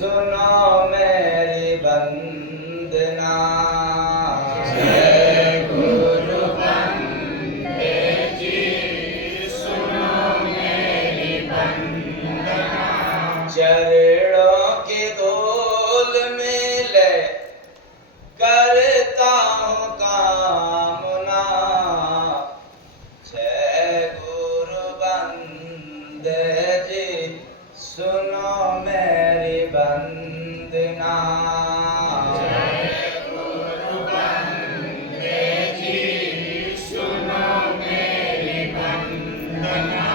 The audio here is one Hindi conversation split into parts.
सुनो मेरी वंदना। जय गुरु बंदे जी, सुनो मेरी वंदना। चरणों की धूल मिले करता हूँ कामना। जय गुरु बंदे जी, सुनो मेरी वंदना। जय गुरु बंदे जी, सुनो मेरी वंदना।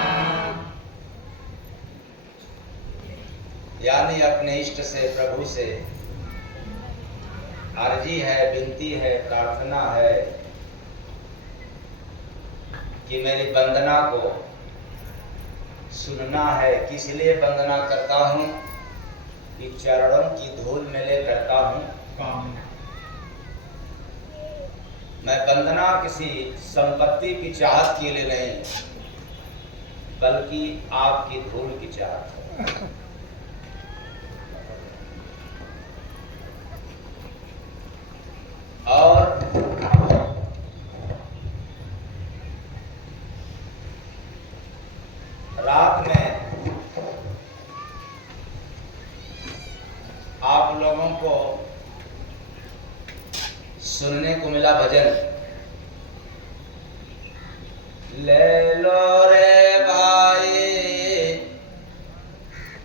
यानी अपने इष्ट से, प्रभु से अर्जी है, विनती है, प्रार्थना है कि मेरी वंदना को सुनना है। किस लिए वंदना करता हूँ? कि चरणों की धूल मिले करता हूँ काम। मैं वंदना किसी संपत्ति की चाहत के लिए नहीं, बल्कि आपकी धूल की चाहत है। और रात में आप लोगों को सुनने को मिला भजन, ले लो रे भाई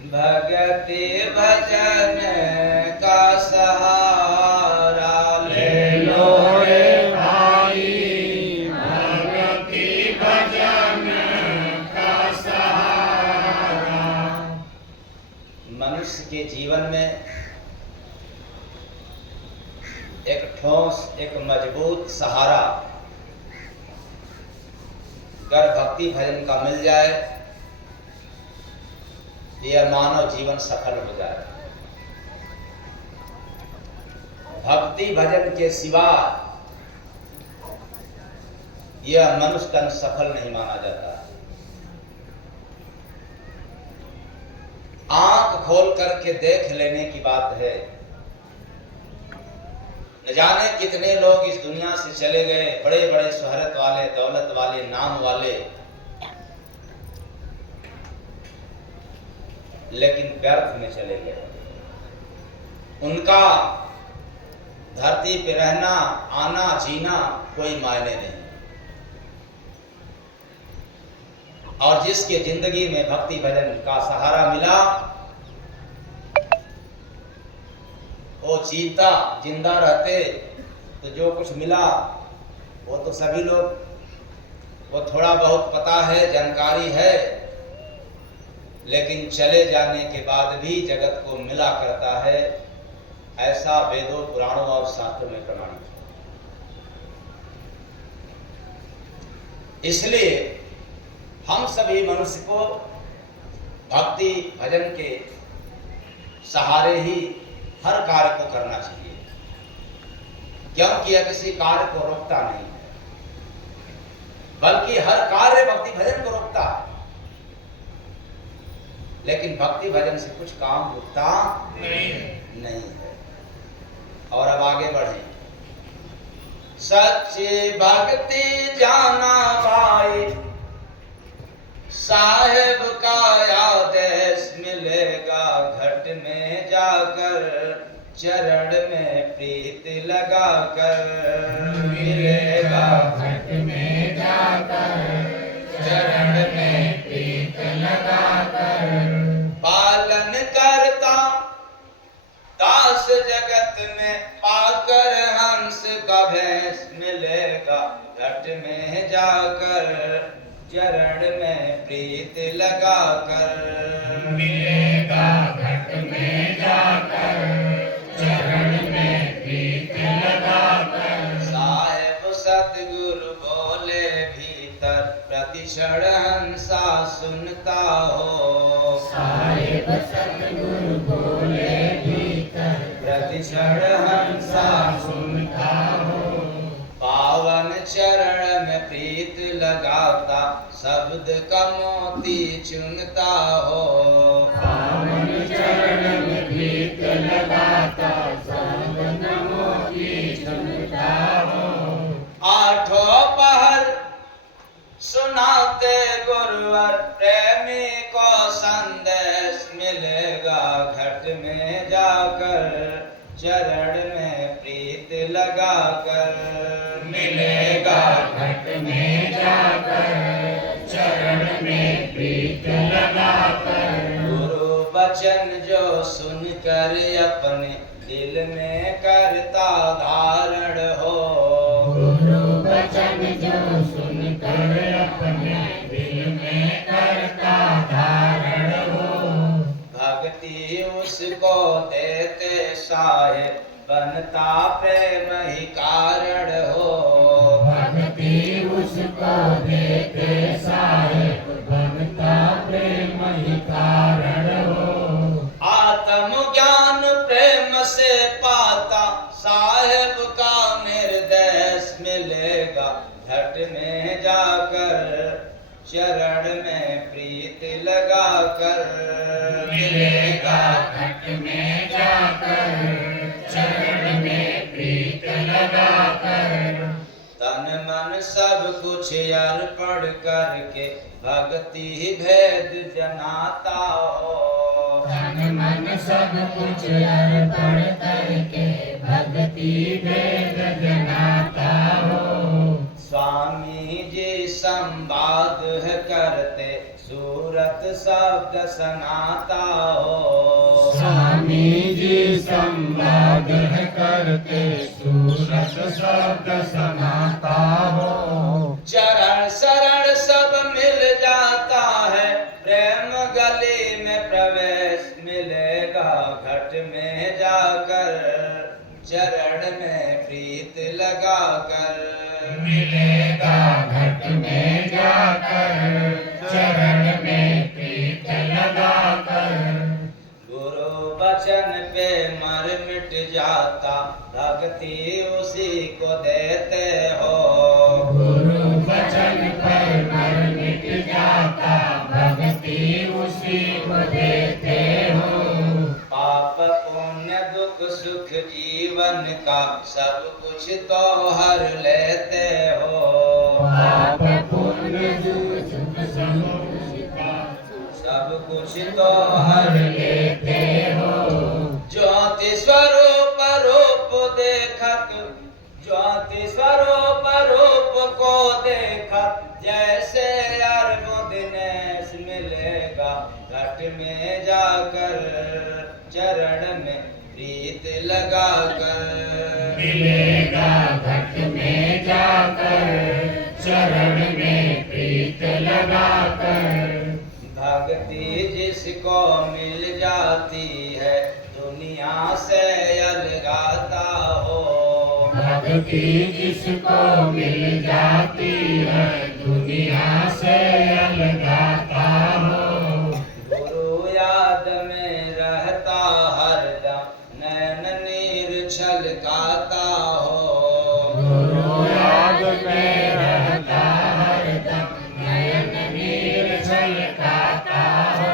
भगति भजन का सहारा। ले लो रे भाई भगति भजन का सहारा। मनुष्य के जीवन में एक ठोस, एक मजबूत सहारा अगर भक्ति भजन का मिल जाए, यह मानव जीवन सफल हो जाए। भक्ति भजन के सिवा यह मनुष्य तन सफल नहीं माना जाता। आंख खोल करके देख लेने की बात है। न जाने कितने लोग इस दुनिया से चले गए, बड़े बड़े शोहरत वाले, दौलत वाले, नाम वाले, लेकिन व्यर्थ में चले गए। उनका धरती पे रहना, आना, जीना कोई मायने नहीं। और जिसके जिंदगी में भक्ति भजन का सहारा मिला, वो जीता, जिंदा रहते तो जो कुछ मिला वो तो सभी लोग, वो थोड़ा बहुत पता है, जानकारी है, लेकिन चले जाने के बाद भी जगत को मिला करता है, ऐसा वेदों, पुराणों और शास्त्रों में प्रमाणित है। इसलिए हम सभी मनुष्य को भक्ति भजन के सहारे ही हर कार्य को करना चाहिए, क्योंकि यह किसी कार्य को रोकता नहीं है, बल्कि हर कार्य भक्ति भजन को रोकता है। लेकिन भक्ति भजन से कुछ काम रुकता नहीं है। और अब आगे बढ़े। सच्ची भक्ति जाना भाई साहेब का आदेश मिलेगा, घट में जाकर चरण में प्रीत लगाकर मिलेगा। घट में जाकर चरण में प्रीत लगाकर पालन करता दास जगत में पाकर हंस का भेष मिलेगा, घट में जाकर चरण में प्रीत लगाकर मिलेगा। घट में जाकर चरण में प्रीत लगाकर साहेब सतगुरु बोले भीतर प्रतिक्षण हंसा सुनता हो। साहेब सतगुरु बोले भीतर प्रतिक्षण हंसा सुनता हो। पावन चरण में प्रीत लगाता, शब्द का मोती चुनता हो। पावन चरण में प्रीत वचन जो सुनकर अपने दिल में करता धारण हो। गुरु वचन जो सुनकर अपने दिल में करता धारण हो। भक्ति उसको देते साहेब बनता प्रेम ही कारण हो। भक्ति उसको देते साहेब बनता प्रेम ही कारण हो। आत्म ज्ञान प्रेम से पाता साहेब का निर्देश मिलेगा। घट में जाकर चरण में प्रीत लगाकर मिलेगा। घट में जाकर चरण में प्रीत लगाकर तन मन सब कुछ अर्पण करके भक्ति भेद जनाता हो। तन मन सब कुछ अर्पण करके भक्ति भेद जनाता हो। स्वामी जी संवाद करते सूरत शब्द सनाता हो। स्वामी जी संवाद करते सूरत शब्द सनाता हो। चरण शरण सब मिल जाता है प्रेम गली में प्रवेश मिलेगा। घट में जाकर चरण में प्रीत लगाकर मिलेगा। घट में जाकर चरण में प्रीत लगाकर गुरु वचन पे मर मिट जाता भक्ति उसी को देते हो। गुरु वचन पर मर मिट जाता भक्ति उसी को देते हो। पाप पुण्य दुख सुख जीवन का सब कुछ तो हर लेते हो। पाप पुण्य दुख सुख सब कुछ तो हर लेते हो। ज्योति स्वरूप रूप देखत ज्योति स्वरूप रूप को देखत जैसे अरबों दिनेश मिलेगा। घट में जाकर चरण में प्रीत लगाकर मिलेगा। घट में जाकर चरण में प्रीत लगाकर भक्ति जिसको मिल जाती है दुनिया से अलगाता हो। भक्ति जिसको मिल जाती है दुनिया से अलगाता हो। गुरु याद में रहता हरदम नैन नीर छलकाता हो। गुरु याद में रहता हरदम नयन नीर छलकाता हो।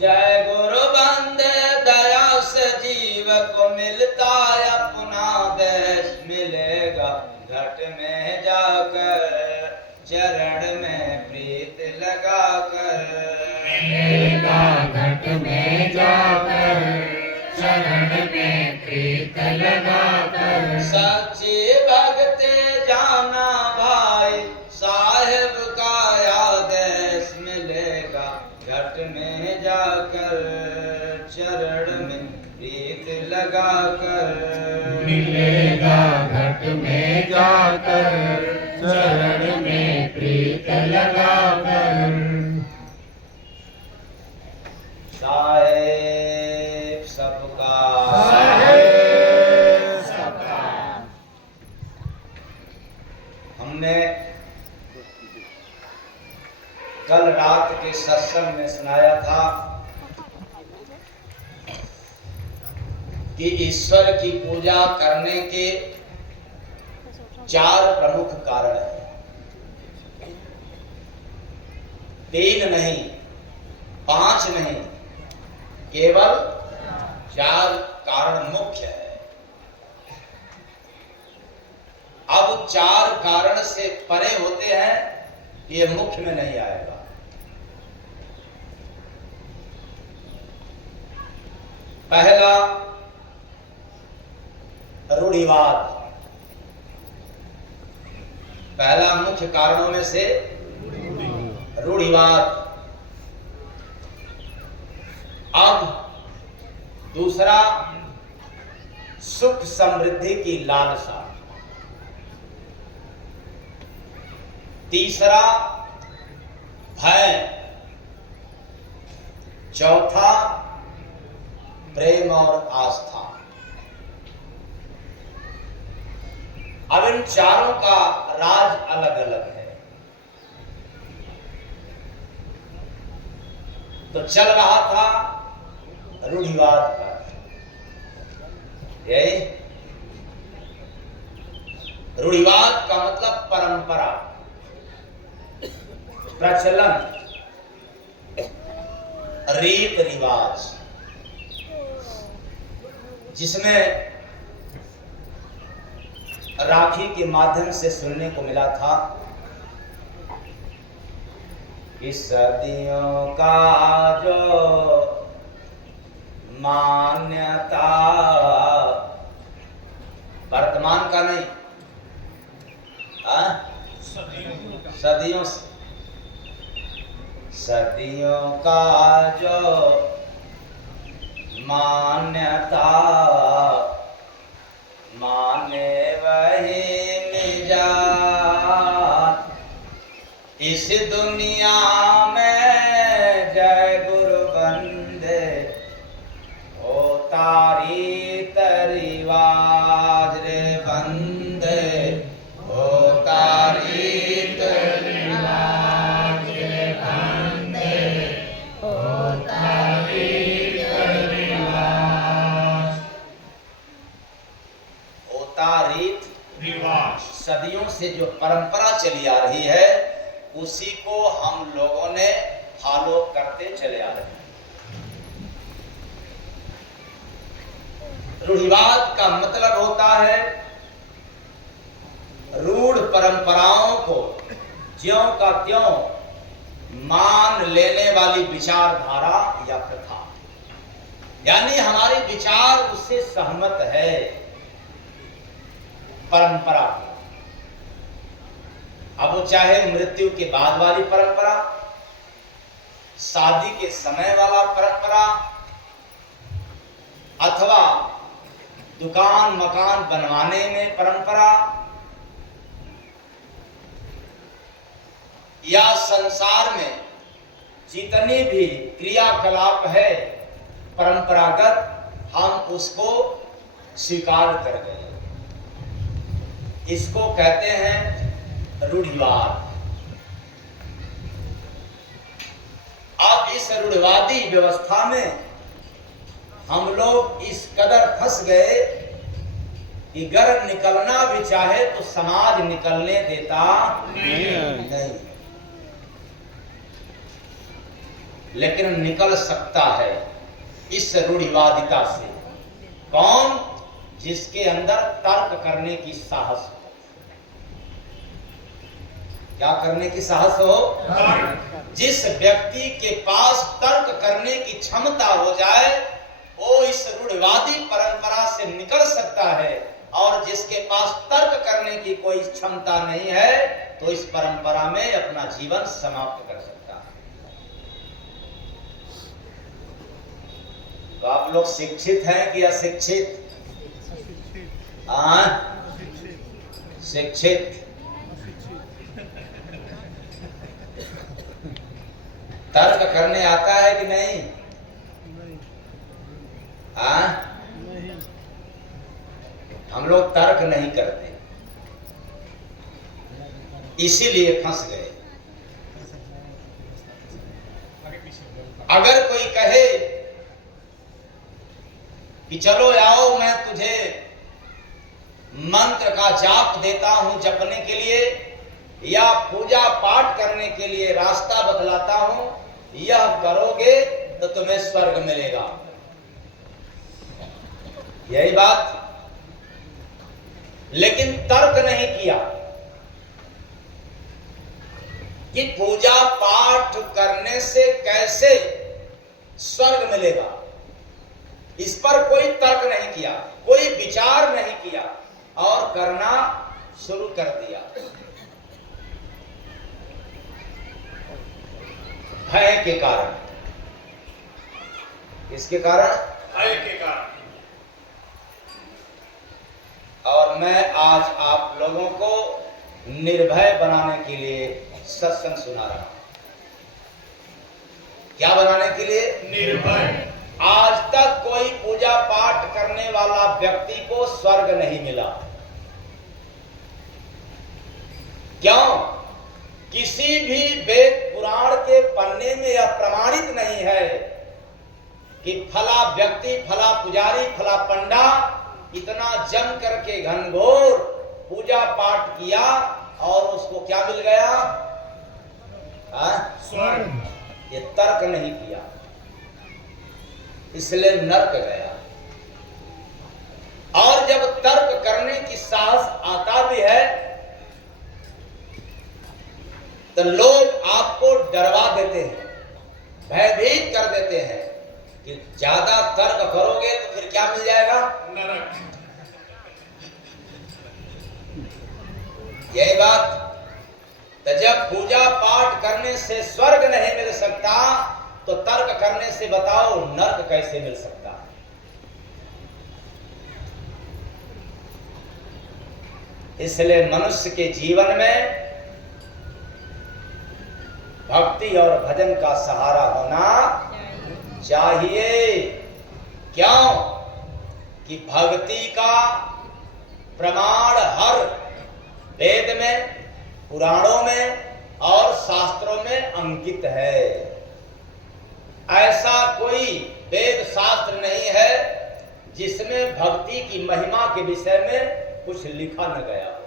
जय गुरु बंदे दया से जीव को मिलता अपना देश मिलेगा। घट में जाकर चरण में प्रीत लगाकर मिलेगा। घट में जाकर चरण में प्रीत लगाकर सच्ची भक्ति जाना भाई साहेब का आदेश मिलेगा। घट में जाकर चरण में प्रीत लगाकर मिलेगा। घट में जाकर चरण में प्रीत लगाकर साहेब सबका साहेब सबका। हमने कल रात के सत्संग में सुनाया था कि ईश्वर की पूजा करने के 4 प्रमुख कारण हैं। 3 नहीं, 5 नहीं, केवल 4 कारण मुख्य है। अब 4 कारण से परे होते हैं, ये मुख्य में नहीं आएगा। पहला रूढ़िवाद, पहला मुख्य कारणों में से रूढ़िवाद। अब दूसरा, सुख समृद्धि की लालसा। तीसरा, भय। चौथा, प्रेम और आस्था। अब इन चारों का राज अलग अलग है। तो चल रहा था रूढ़िवाद पर, यही रूढ़िवाद का मतलब परंपरा, प्रचलन, रीत रिवाज, जिसमें राखी के माध्यम से सुनने को मिला था कि सदियों का जो मान्यता, वर्तमान का नहीं, सदियों से, सदियों का जो मान्यता माने वही निजात, इस दुनिया में जय गुरु बंदे ओ तारी तरीवाज रे बंदे ओ तारी तरीवाज रे बंदे ओ तारी रिवाज। सदियों से जो परंपरा चली आ रही है उसी को हम लोगों ने फॉलो करते चले आ रहे हैं। रूढ़िवाद का मतलब होता है रूढ़ परंपराओं को ज्यों का त्यों मान लेने वाली विचारधारा या प्रथा, यानी हमारे विचार उससे सहमत है, परंपरा। अब वो चाहे मृत्यु के बाद वाली परंपरा, शादी के समय वाला परंपरा, अथवा दुकान मकान बनवाने में परंपरा, या संसार में जितनी भी क्रियाकलाप है परंपरागत, हम उसको स्वीकार कर गए। इसको कहते हैं रूढ़िवाद। अब इस रूढ़िवादी व्यवस्था में हम लोग इस कदर फंस गए कि घर निकलना भी चाहे तो समाज निकलने देता नहीं। लेकिन निकल सकता है इस रूढ़िवादिता से कौन? जिसके अंदर तर्क करने की साहस हो। क्या करने की साहस हो? जिस व्यक्ति के पास तर्क करने की क्षमता हो जाए वो इस रूढ़िवादी परंपरा से निकल सकता है, और जिसके पास तर्क करने की कोई क्षमता नहीं है तो इस परंपरा में अपना जीवन समाप्त कर सकता है। तो आप लोग शिक्षित हैं कि अशिक्षित? शिक्षित। तर्क करने आता है कि नहीं? हम लोग तर्क नहीं करते, इसीलिए फंस गए। अगर कोई कहे कि चलो आओ मैं तुझे मंत्र का जाप देता हूं जपने के लिए, या पूजा पाठ करने के लिए रास्ता बतलाता हूं, यह करोगे तो तुम्हें स्वर्ग मिलेगा, यही बात। लेकिन तर्क नहीं किया कि पूजा पाठ करने से कैसे स्वर्ग मिलेगा, इस पर कोई तर्क नहीं किया, कोई विचार नहीं किया और करना शुरू कर दिया। भय के कारण। किसके कारण? भय के कारण। और मैं आज आप लोगों को निर्भय बनाने के लिए सत्संग सुना रहा हूं। क्या बनाने के लिए? निर्भय। आज तक कोई पूजा पाठ करने वाला व्यक्ति को स्वर्ग नहीं मिला। क्यों? किसी भी वेद पुराण के पन्ने में यह प्रमाणित नहीं है कि फला व्यक्ति, फला पुजारी, फला पंडा इतना जम करके घनघोर पूजा पाठ किया और उसको क्या मिल गया? स्वर्ग। ये तर्क नहीं किया, इसलिए नरक गया। और जब तर्क करने की साहस आता भी है तो लोग आपको डरवा देते हैं, भयभीत कर देते हैं कि ज्यादा तर्क करोगे तो फिर क्या मिल जाएगा? नरक। यही बात। तो जब पूजा पाठ करने से स्वर्ग नहीं मिल सकता तो तर्क करने से बताओ नर्क कैसे मिल सकता? इसलिए मनुष्य के जीवन में भक्ति और भजन का सहारा होना चाहिए। क्यों? कि भक्ति का प्रमाण हर वेद में, पुराणों में और शास्त्रों में अंकित है। ऐसा कोई वेद शास्त्र नहीं है जिसमें भक्ति की महिमा के विषय में कुछ लिखा न गया हो।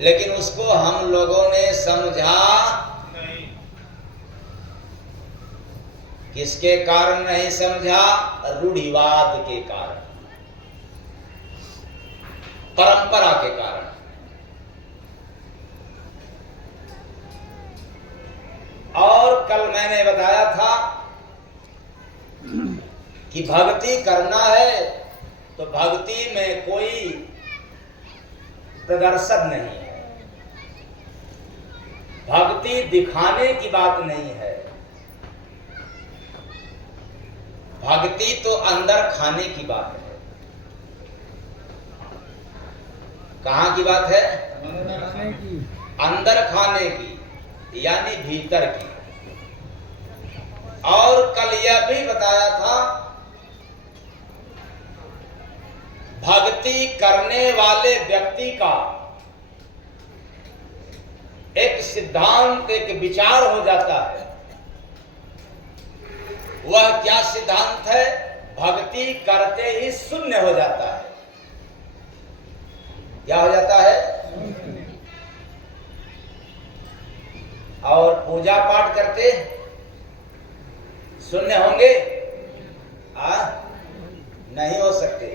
लेकिन उसको हम लोगों ने समझा नहीं। किसके कारण नहीं समझा? रूढ़िवाद के कारण, परंपरा के कारण। और कल मैंने बताया था कि भक्ति करना है तो भक्ति में कोई प्रदर्शन नहीं है, भक्ति दिखाने की बात नहीं है। भक्ति तो अंदर खाने की बात है। कहां की बात है? अंदर खाने की, यानी भीतर की। और कल यह भी बताया था भक्ति करने वाले व्यक्ति का एक सिद्धांत, एक विचार हो जाता है। वह क्या सिद्धांत है? भक्ति करते ही शून्य हो जाता है। क्या हो जाता है? और पूजा पाठ करते शून्य होंगे? नहीं हो सकते।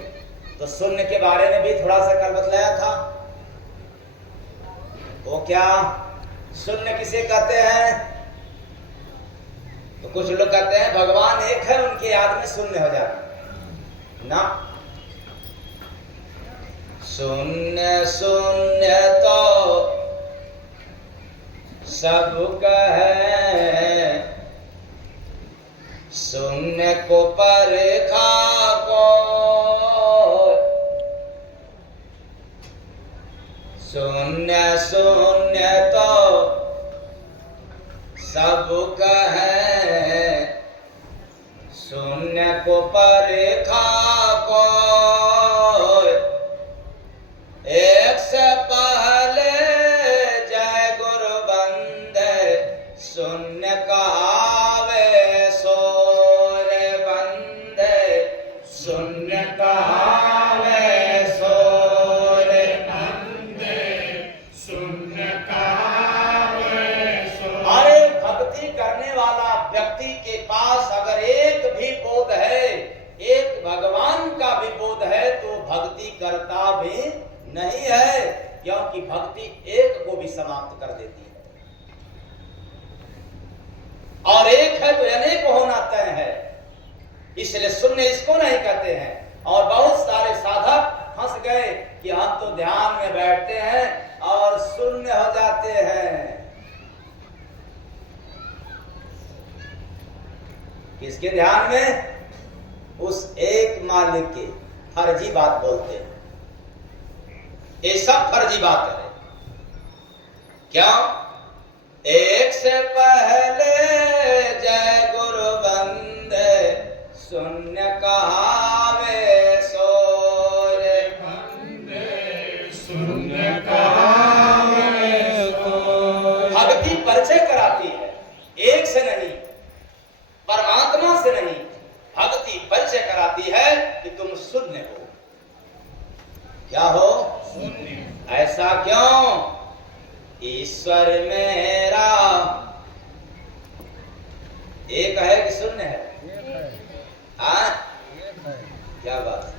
तो शून्य के बारे में भी थोड़ा सा कल बतलाया था। वो क्या शून्य किसे कहते हैं? तो कुछ लोग कहते हैं भगवान एक है, उनके याद में शून्य हो जाता ना। शून्य शून्य तो सब कहे, शून्य को परखा को, शून्य शून्य तो सब कहे, शून्य को परखा को। एक से पहले जय गुरु बंदे, शून्य कहावे सोर बंदे, शून्य कहावे सोर बंदे, शून्य कहावे सोर। अरे भक्ति करने वाला व्यक्ति के पास अगर एक भी बोध है, एक भगवान का भी बोध है, तो भक्ति करता भी नहीं है, क्योंकि भक्ति एक को भी समाप्त कर देती है। और एक है तो अनेक होना तय है, इसलिए शून्य इसको नहीं कहते हैं। और बहुत सारे साधक फंस गए कि हम तो ध्यान में बैठते हैं और शून्य हो जाते हैं। किसके ध्यान में? उस एक मालिक के। फर्जी बात बोलते हैं, ये सब फर्जी बात है। क्या? एक से पहले जय गुरु बंदे, शून्य कहावे सोरे बंदे शून्य कहावे सोरे। भक्ति परिचय कराती है, एक से नहीं, परमात्मा से नहीं, भक्ति परिचय कराती है कि तुम शून्य हो। क्या हो? शून्य। ऐसा क्यों? ईश्वर मेरा एक है कि शून्य है? हाँ, क्या बात है।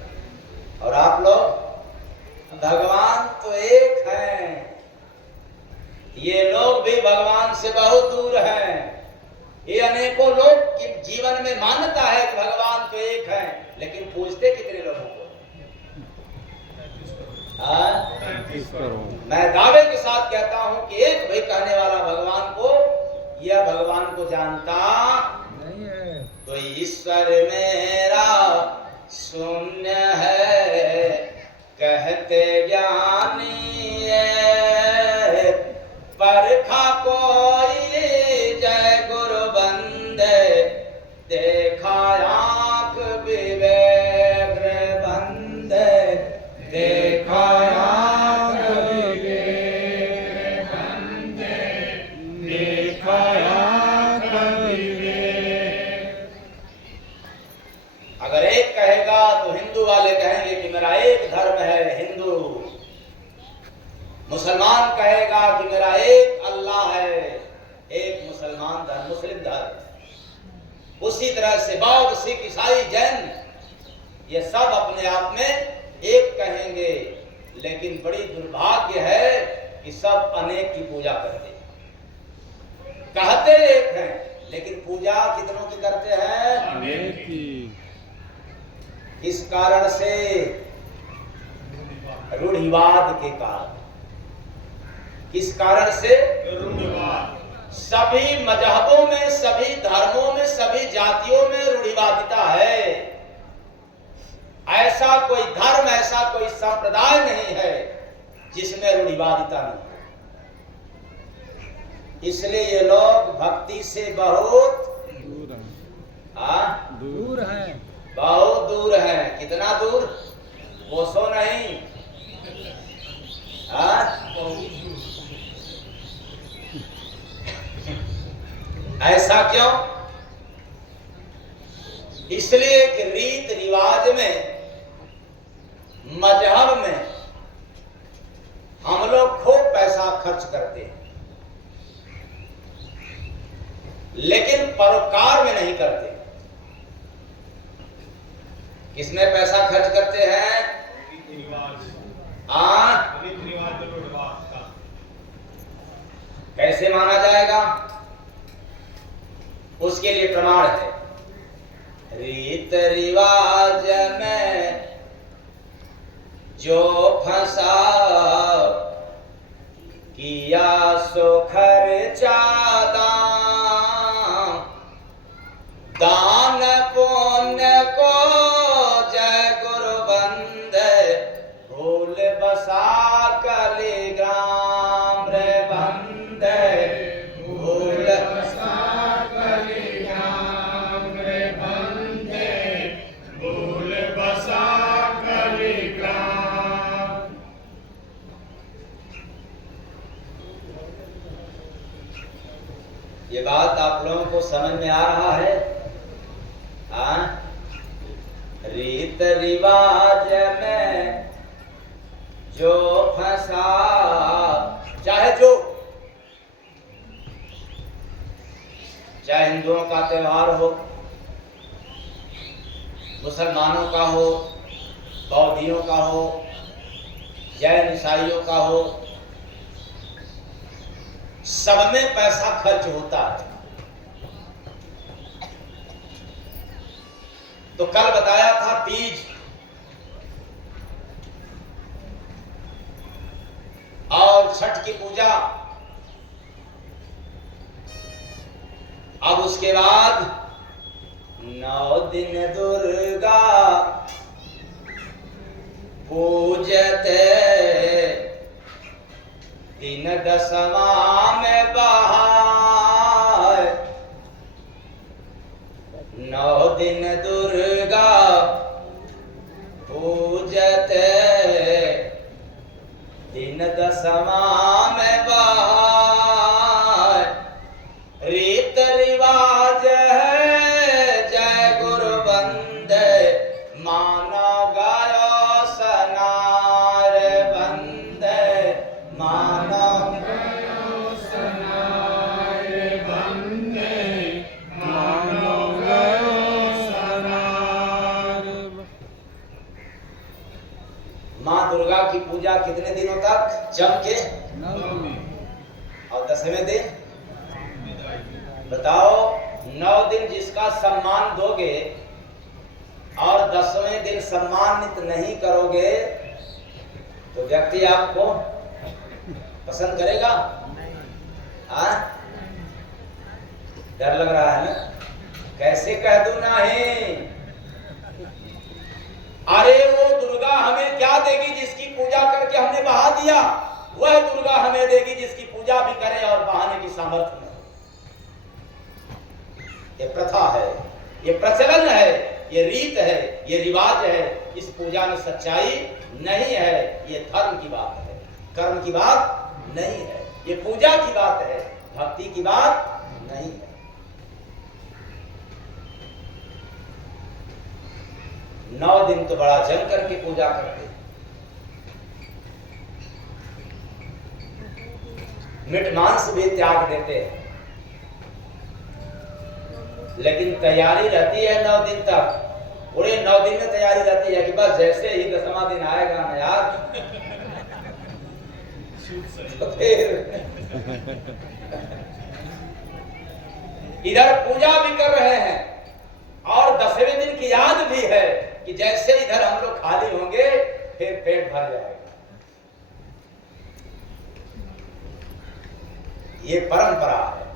और आप लोग? भगवान तो एक हैं, ये लोग भी भगवान से बहुत दूर हैं। ये अनेकों लोग की जीवन में मान्यता है कि भगवान तो एक है, लेकिन पूछते कितने लोगों को? मैं दावे के साथ कहता हूं कि एक भाई कहने वाला भगवान को, यह भगवान को जानता नहीं है। तो ईश्वर मेरा शून्य है कहते ज्ञानी है, परखा कोई जय गुरु बंदे, देखा आंख विवेक बंदे, देखा आंख विवेक बंदे, देखा आंख विवेक। अगर एक कहेगा तो हिंदू वाले कहेंगे कि मेरा एक धर्म है हिंदू, मुसलमान कहेगा कि मेरा एक अल्लाह है, एक मुसलमान धर्म, मुस्लिम धर्म। उसी तरह से बौद्ध, सिख, ईसाई, जैन, ये सब अपने आप में एक कहेंगे, लेकिन बड़ी दुर्भाग्य है कि सब अनेक की पूजा करते हैं। कहते एक हैं, लेकिन पूजा कितनों की करते हैं? अनेक की। इस कारण से रूढ़िवाद के कारण। किस कारण से? रूढ़िवाद। सभी मजहबों में, सभी धर्मों में, सभी जातियों में रूढ़िवादिता है। ऐसा कोई धर्म, ऐसा कोई संप्रदाय नहीं है जिसमें रूढ़िवादिता नहीं है। इसलिए ये लोग भक्ति से बहुत दूर है। दूर है। बहुत दूर है। कितना दूर? कोसों नहीं। ऐसा क्यों? इसलिए कि रीत रिवाज में, मजहब में हम लोग खूब पैसा खर्च करते हैं, लेकिन परोपकार में नहीं करते। किसमें पैसा खर्च करते हैं? कैसे माना जाएगा? उसके लिए प्रमाण है। रीत रिवाज में जो फंसा, किया सो खर्चा दान पुण्य को जय गुरु बंदे, भूल बसा कली ग्राम रे बंदे, भूल बसा कली ग्राम रे बंदे, भूल बसा कली ग्राम। ये बात आप लोगों को समझ में आ रहा है? रीत रिवाज में जो फंसा, चाहे हिंदुओं का त्योहार हो, मुसलमानों का हो, बौद्धियों का हो, जैन ईसाइयों का हो, सब में पैसा खर्च होता है। तो कल बताया था तीज, और छठ की पूजा। अब उसके बाद 9 दिन दुर्गा पूजते, दिन 10वां में बहार। 9 दिन दुर्गा पूजते, दिन 10वां में बहार। रीत रिवाज है जय गुरु बंदे, माना गयो सनार बंदे, माना गयो सनार बंदे, मानो गयो सनार। माँ दुर्गा की पूजा कितने दिनों तक? जम के। और 10वें दिन बताओ। 9 दिन जिसका सम्मान दोगे और 10वें दिन सम्मानित नहीं करोगे तो व्यक्ति आपको पसंद करेगा? हाँ? डर लग रहा है ना? कैसे कह दूं नहीं? अरे वो दुर्गा हमें क्या देगी जिसकी पूजा करके हमने बहा दिया? वह दुर्गा हमें देगी जिसकी पूजा भी करे और बहाने की सामर्थ्य नहीं। ये प्रथा है, ये प्रचलन है, ये रीत है, ये रिवाज है। इस पूजा में सच्चाई नहीं है। ये धर्म की बात है, कर्म की बात नहीं है। ये पूजा की बात है, भक्ति की बात नहीं है। 9 दिन तो बड़ा जम करके पूजा करते हैं। मीट मांस भी त्याग देते हैं, लेकिन तैयारी रहती है 9 दिन तक। पूरे 9 दिन में तैयारी रहती है कि बस जैसे ही 10वां दिन आएगा ना यार, तो फिर इधर पूजा भी कर रहे हैं और 10वें दिन की याद भी है कि जैसे इधर हम लोग खाली होंगे फिर पेट भर जाएगा। ये परंपरा है।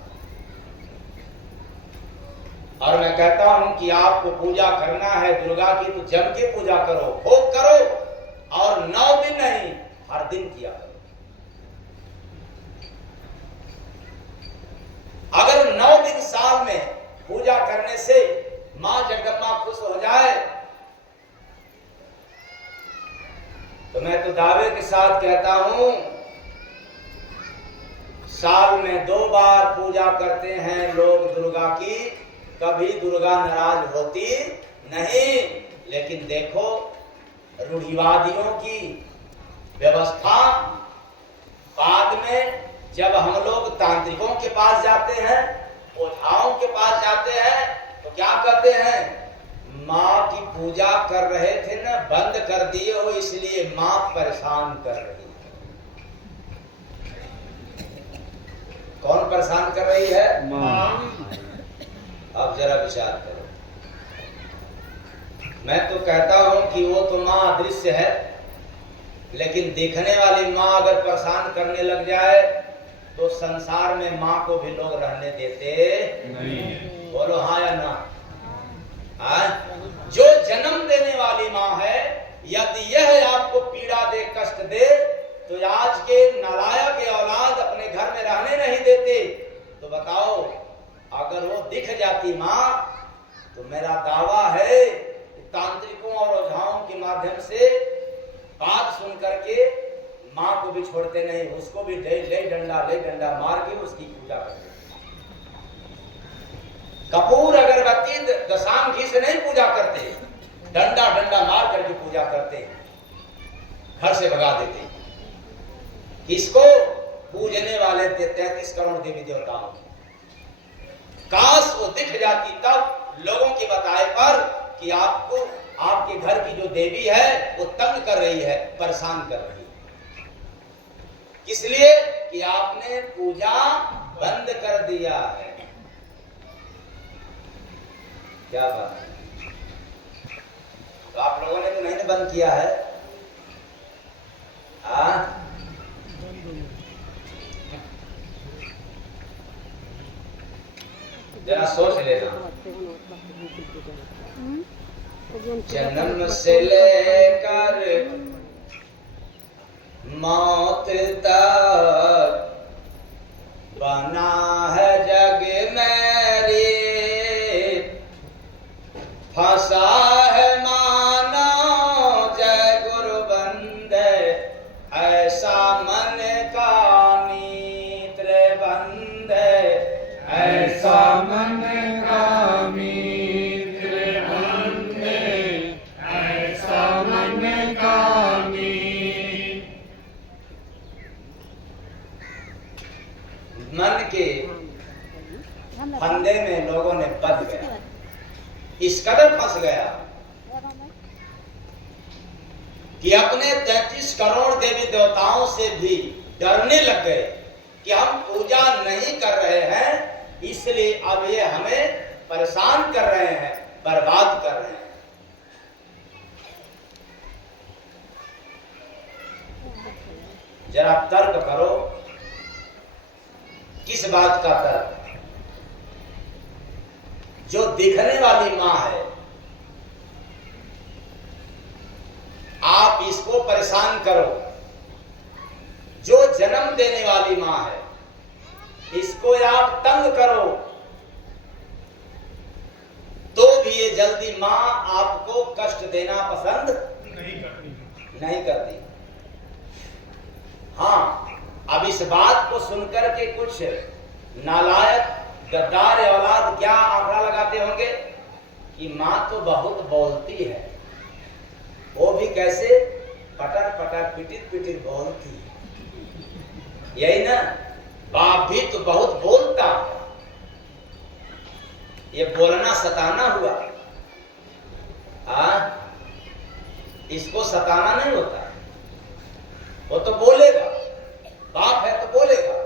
और मैं कहता हूं कि आपको पूजा करना है दुर्गा की तो जम के पूजा करो, खूब करो। और 9 दिन नहीं, हर दिन किया करो। अगर 9 दिन साल में पूजा करने से मां जगदम्बा खुश हो जाए तो मैं तो दावे के साथ कहता हूं, साल में 2 बार पूजा करते हैं लोग दुर्गा की, कभी दुर्गा नाराज होती नहीं। लेकिन देखो रूढ़िवादियों की व्यवस्था, बाद में जब हम लोग तांत्रिकों के पास जाते हैं, ओझाओं के पास जाते हैं, तो क्या कहते हैं? माँ की पूजा कर रहे थे ना, बंद कर दिए हो इसलिए माँ परेशान कर रही है। कौन परेशान कर रही है? माँ। अब जरा विचार करो। मैं तो कहता हूं कि वो तो माँ अदृश्य है, लेकिन देखने वाली माँ अगर परेशान करने लग जाए तो संसार में माँ को भी लोग रहने देते नहीं। बोलो हाँ या ना? हाँ? जो जन्म देने वाली माँ है, यदि यह आपको पीड़ा दे, कष्ट दे, तो आज के नालायक औलाद अपने घर में रहने नहीं देते। तो बताओ, अगर वो दिख जाती माँ तो मेरा दावा है तांत्रिकों और ओझाओं के माध्यम से बात सुन करके माँ को भी छोड़ते नहीं, उसको भी ले डंडा मार के उसकी पूजा करते। कपूर अगरबत्ती दशांग घी से नहीं पूजा करते, डंडा मार करके पूजा करते, घर से भगा देते। किसको? पूजने वाले 33 करोड़ देवी देवताओं की। काश वो दिख जाती तब लोगों के बताए पर कि आपको आपके घर की जो देवी है वो तंग कर रही है, परेशान कर रही है। इसलिए कि आपने पूजा बंद कर दिया है। क्या बात है? तो आप लोगों ने तो नहीं बंद किया है। जरा सोच लेना, जन्म से लेकर मौत तक बना है जग में रीत, फंसा है मानो जय गुरु बंदे, ऐसा मन का नीत रे बंदे, ऐसा मन का मीत रे बंदे, ऐसा मन का मीत। मन के फंदे में लोगों ने बंध गया, इस कदर फंस गया कि अपने 33 करोड़ देवी देवताओं से भी डरने लग गए कि हम पूजा नहीं कर रहे हैं, इसलिए अब ये हमें परेशान कर रहे हैं, बर्बाद कर रहे हैं। जरा तर्क करो, किस बात का तर्क? जो दिखने वाली मां है, आप इसको परेशान करो। जो जन्म देने वाली मां है, इसको आप तंग करो, तो भी ये जल्दी मां आपको कष्ट देना पसंद नहीं करती। हाँ, अब इस बात को सुनकर के कुछ नालायक गद्दार औलाद क्या आंकड़ा लगाते होंगे कि मां तो बहुत बोलती है, वो भी कैसे? पटर पटर पिटिर पिटिर बोलती है, यही ना? बाप भी तो बहुत बोलता है, ये बोलना सताना हुआ। इसको सताना नहीं होता, वो तो बोलेगा, बाप है तो बोलेगा,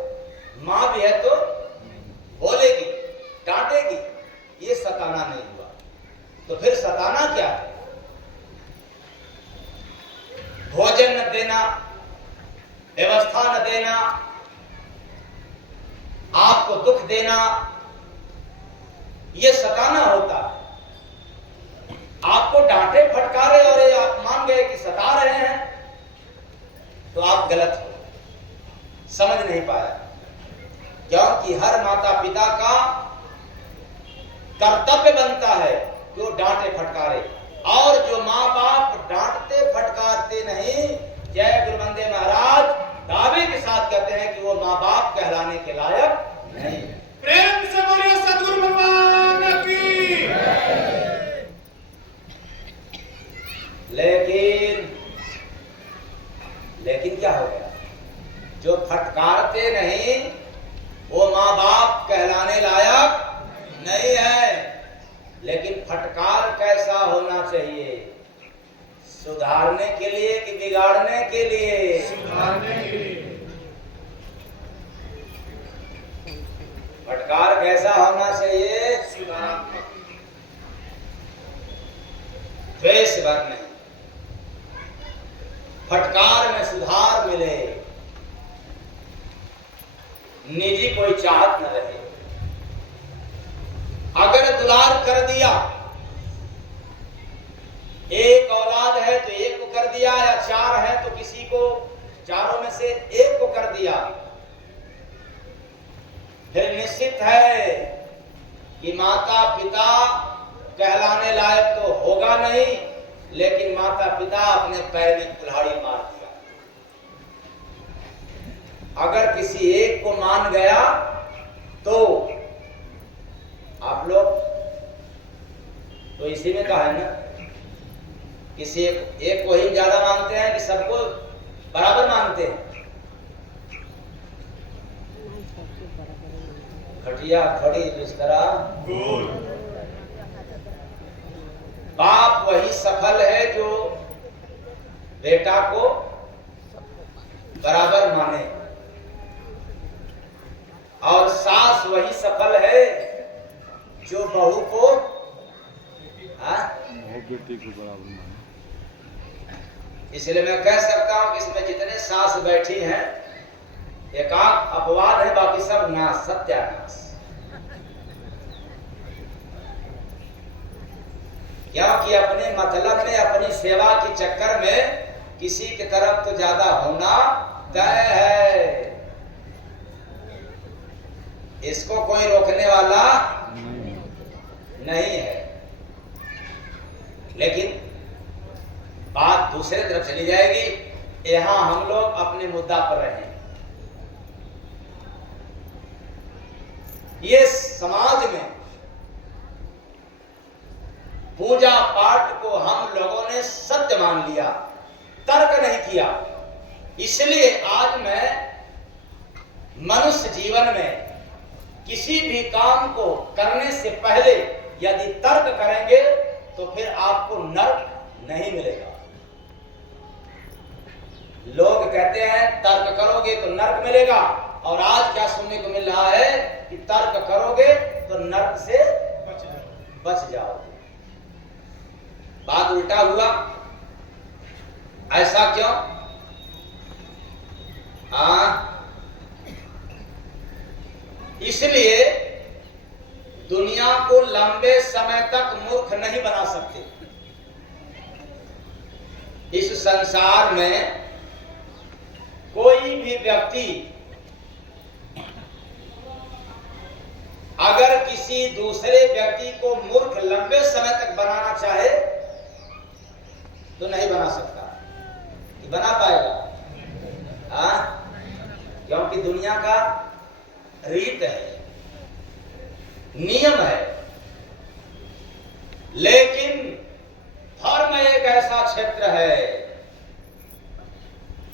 मां भी है तो बोलेगी, डांटेगी, ये सताना नहीं हुआ। तो फिर सताना क्या है? भोजन न देना, व्यवस्था न देना, आपको दुख देना, ये सताना होता है। आपको डांटे फटकारे और ये आप मान गए कि सता रहे हैं, तो आप गलत हो, समझ नहीं पाया। क्योंकि हर माता पिता का कर्तव्य बनता है कि वो डांटे फटकारे, और जो माँ बाप डांटते फटकारते नहीं, जय गुरु बंदे महाराज दावे के साथ कहते हैं कि वो माँ बाप कहलाने के लायक नहीं। प्रेम से बोलिए सद्गुरु भगवान की। लेकिन क्या हो गया? जो फटकारते नहीं, वो माँ बाप कहलाने लायक नहीं है। लेकिन फटकार कैसा होना चाहिए? सुधारने के लिए कि बिगाड़ने के लिए? सुधारने के लिए। फटकार कैसा होना चाहिए? सुधारात्मक। द्वेष भर नहीं, फटकार में सुधार मिले, निजी कोई चाहत न रहे। अगर दुलार कर दिया, एक औलाद है तो एक को कर दिया, या चार है तो किसी को चारों में से एक को कर दिया, फिर निश्चित है कि माता पिता कहलाने लायक तो होगा नहीं, लेकिन माता पिता अपने पैर में कुल्हाड़ी मार दिया। अगर किसी एक को मान गया तो आप लोग तो इसी में कहा है ना, किसी एक को ही ज्यादा मानते हैं कि सबको बराबर मानते हैं? खटिया खड़ी बिस्तरा गोल। बाप वही सफल है जो बेटा को बराबर माने, और सास वही सफल है जो बहू को बेटी को बराबर माने। इसलिए मैं कह सकता हूं कि इसमें जितने सास बैठी हैं, एकांत अपवाद है, बाकी सब नाश, सत्यानाश। क्योंकि अपने मतलब में, अपनी सेवा के चक्कर में किसी की तरफ तो ज्यादा होना तय है। इसको कोई रोकने वाला नहीं है। लेकिन बात दूसरे तरफ चली जाएगी। यहां हम लोग अपने मुद्दा पर रहें। ये समाज में पूजा पाठ को हम लोगों ने सत्य मान लिया, तर्क नहीं किया। इसलिए आज मैं मनुष्य जीवन में किसी भी काम को करने से पहले यदि तर्क करेंगे तो फिर आपको नर्क नहीं मिलेगा। लोग कहते हैं तर्क करोगे तो नर्क मिलेगा, और आज क्या सुनने को मिल रहा है कि तर्क करोगे तो नर्क से बच जाओगे। बात उल्टा हुआ। ऐसा क्यों? इसलिए दुनिया को लंबे समय तक मूर्ख नहीं बना सकते। इस संसार में कोई भी व्यक्ति अगर किसी दूसरे व्यक्ति को मूर्ख लंबे समय तक बनाना चाहे तो नहीं बना सकता। कि बना पाएगा? क्योंकि दुनिया का रीत है, नियम है। लेकिन धर्म एक ऐसा क्षेत्र है।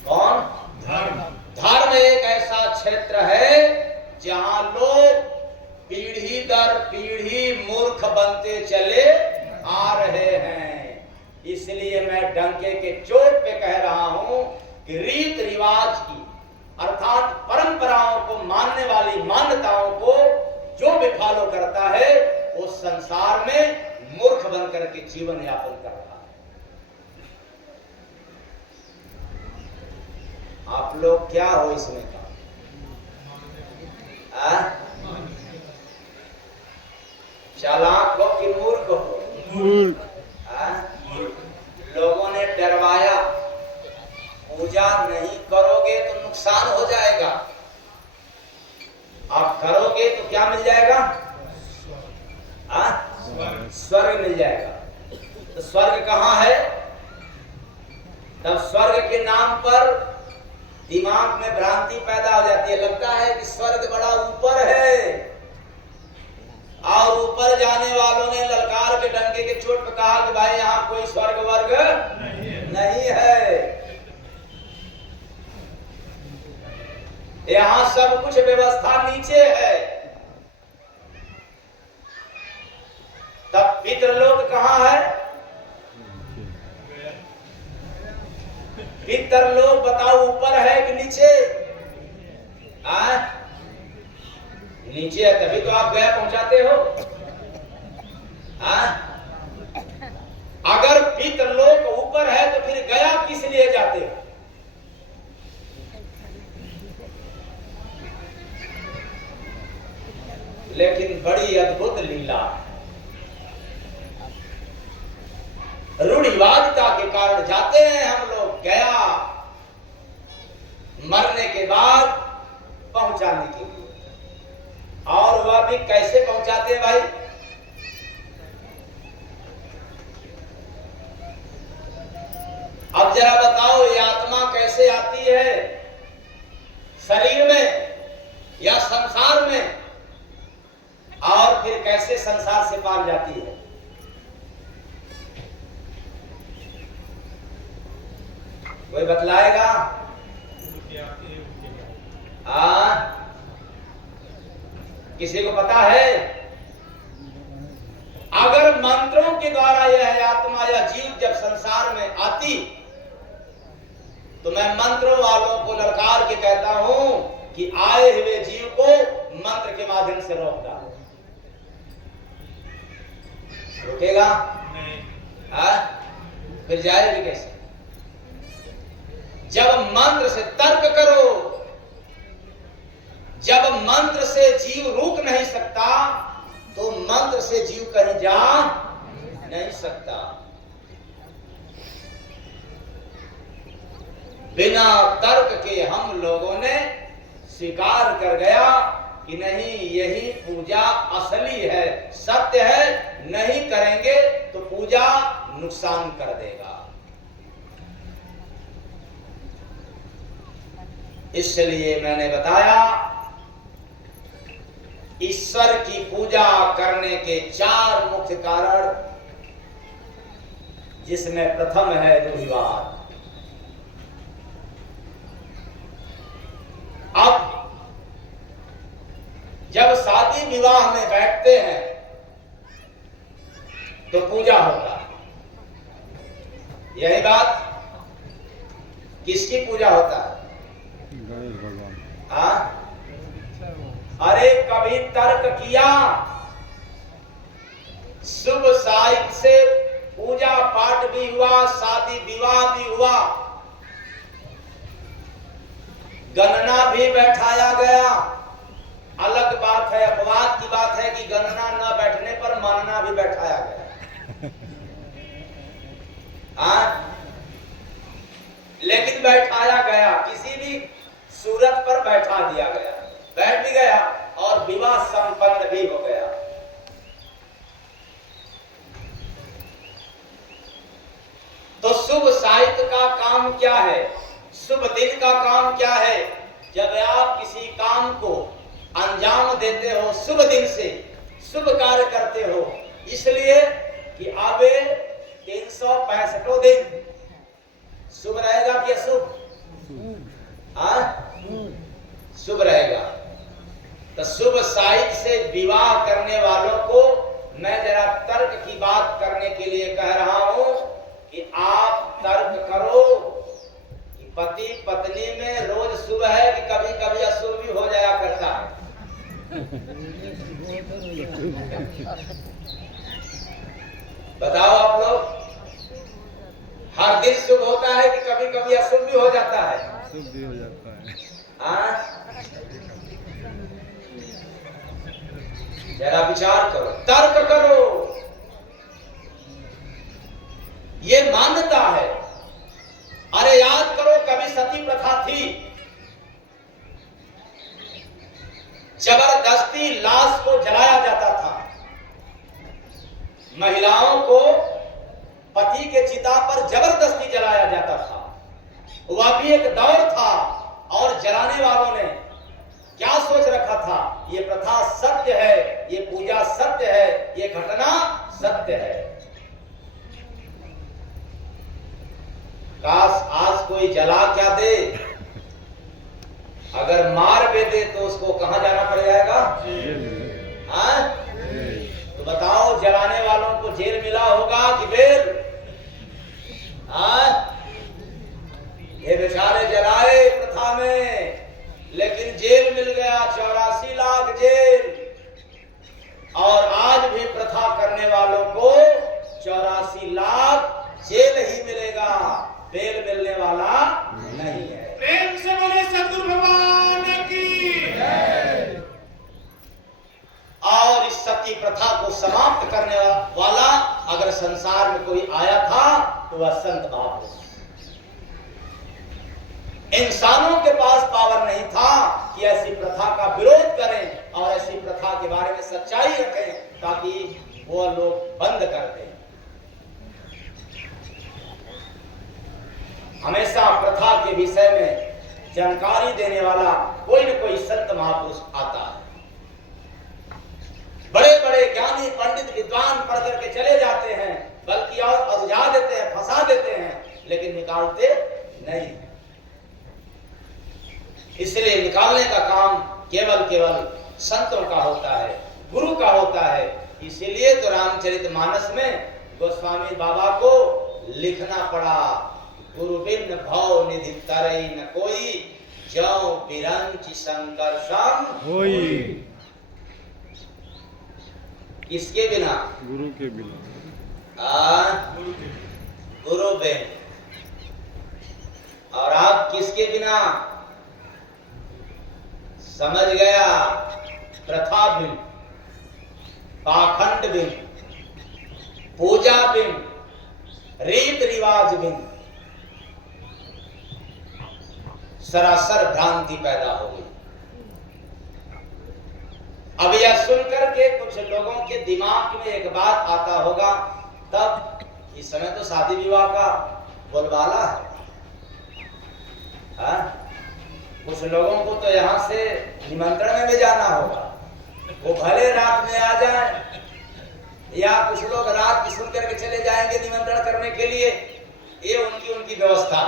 कौन? धर्म एक ऐसा क्षेत्र है जहां लोग पीढ़ी दर पीढ़ी मूर्ख बनते चले आ रहे हैं। इसलिए मैं डंके के चोट पे कह रहा हूं कि रीत रिवाज की अर्थात परंपराओं को मानने वाली मान्यताओं को जो भी फॉलो करता है वो संसार में मूर्ख बनकर के जीवन यापन कर रहा है। आप लोग क्या हो इसमें का? चालाक हो कि मूर्ख हो? लोगों ने डरवाया, पूजा नहीं करोगे तो नुकसान हो जाएगा, आप करोगे तो क्या मिल जाएगा? स्वर्ग मिल जाएगा। तो स्वर्ग कहां है? तब स्वर्ग के नाम पर दिमाग में भ्रांति पैदा हो जाती है। लगता है कि स्वर्ग बड़ा ऊपर है, और ऊपर जाने वालों ने ललकार के डंके के चोट पे कहा कि भाई यहां कोई स्वर्ग वर्ग नहीं है। यहां सब कुछ व्यवस्था नीचे है। तब पितरलोक कहां है? पितरलोक बताओ ऊपर है कि नीचे? नीचे है, तभी तो आप गया पहुंचाते हो। अगर पितरलोक ऊपर है तो फिर गया किस लिए जाते हो? लेकिन बड़ी अद्भुत लीला है। रूढ़िवादिता के कारण जाते हैं हम लोग गया, मरने के बाद पहुंचाने के लिए। और वह भी कैसे पहुंचाते हैं भाई? अब जरा बताओ, ये आत्मा कैसे आती है शरीर में या संसार में, और फिर कैसे संसार से पार जाती है? कोई बतलाएगा? किसी को पता है? अगर मंत्रों के द्वारा यह आत्मा या जीव जब संसार में आती तो मैं मंत्रों वालों को ललकार के कहता हूं कि आए हुए जीव को मंत्र के माध्यम से रोक डालो। रुकेगा? फिर जाएगी कैसे? जब मंत्र से तर्क करो, जब मंत्र से जीव रुक नहीं सकता तो मंत्र से जीव कहीं जा नहीं सकता। बिना तर्क के हम लोगों ने स्वीकार कर गया कि नहीं, यही पूजा असली है, सत्य है, नहीं करेंगे तो पूजा नुकसान कर देगा। इसलिए मैंने बताया ईश्वर की पूजा करने के 4 मुख्य कारण, जिसमें प्रथम है रूढ़िवाद। अब जब शादी विवाह में बैठते हैं तो पूजा होता है, यही बात। किसकी पूजा होता है? गणेश भगवान। हाँ? अरे कभी तर्क किया? शुभ साहित्य से पूजा पाठ भी हुआ, शादी विवाह भी हुआ, गणना भी बैठाया गया। अलग बात है, अपवाद की बात है कि गणना न बैठने पर मानना भी बैठाया गया। हाँ? लेकिन बैठाया गया, किसी भी सूरत पर बैठा दिया गया, बैठ भी गया और विवाह संपन्न भी हो गया। तो शुभ साहित्य का काम क्या है? शुभ दिन का काम क्या है? जब आप किसी काम को अंजाम देते हो, शुभ दिन से शुभ कार्य करते हो, इसलिए कि आवे 365 दिन शुभ रहेगा कि अशुभ? शुभ रहेगा। तो शुभ साहित्य से विवाह करने वालों को मैं जरा तर्क की बात करने के लिए कह रहा हूं कि आप तर्क करो कि पति पत्नी में रोज शुभ है कि कभी कभी अशुभ भी हो जाया करता है। बताओ आप लोग, हर दिन शुभ होता है कि कभी कभी अशुभ भी हो जाता है? शुभ भी हो जाता है। जरा विचार करो, तर्क करो। ये मान्यता है। अरे याद करो, कभी सती प्रथा थी, जबरदस्ती लाश को जलाया जाता था। महिलाओं को पति के चिता पर जबरदस्ती जलाया जाता था। वह भी एक दौर था और जलाने वालों ने क्या सोच रखा था? ये प्रथा सत्य है, ये पूजा सत्य है, ये घटना सत्य है। काश आज कोई जला क्या दे, अगर मार भी दे तो उसको कहां जाना पड़ जाएगा? तो बताओ, जलाने वालों को जेल मिला होगा कि बेल? ये बेचारे जलाए प्रथा में, लेकिन जेल मिल गया, 84 लाख जेल। और आज भी प्रथा करने वालों को 84 लाख जेल ही मिलेगा, बेल मिलने वाला नहीं है। प्रेम से बोले सद्गुरु भगवान की जय। और इस सती प्रथा को समाप्त करने वाला अगर संसार में कोई आया था तो वह संत महापुरुष। इंसानों के पास पावर नहीं था कि ऐसी प्रथा का विरोध करें और ऐसी प्रथा के बारे में सच्चाई रखें ताकि वो लोग बंद कर दें। हमेशा प्रथा के विषय में जानकारी देने वाला कोई न कोई संत महापुरुष आता है। बड़े बड़े ज्ञानी पंडित विद्वान पढ़ करके चले जाते हैं, बल्कि और अधुजा देते हैं, फंसा देते हैं, लेकिन निकालते नहीं। इसलिए निकालने का काम केवल संतों का होता है, गुरु का होता है। इसीलिए तो रामचरितमानस में गोस्वामी बाबा को लिखना पड़ा, गुरु बिन भव निधि तरई न कोई, जौ बिरंच शंकर संग होई। किसके बिना? गुरु के बिना। गुरु बिन। और आप किसके बिना? समझ गया, प्रथा बिन, पाखंड बिन, पूजा बिन, रीत रिवाज बिन सरासर भ्रांति पैदा हो गई। अब यह सुनकर के कुछ लोगों के दिमाग में एक बात आता होगा, तब इस समय तो शादी विवाह का बोलबाला है। कुछ लोगों को तो यहाँ से निमंत्रण में भी जाना होगा, वो भले रात में आ जाए, या कुछ लोग रात की सुन करके चले जाएंगे निमंत्रण करने के लिए, ये उनकी व्यवस्था।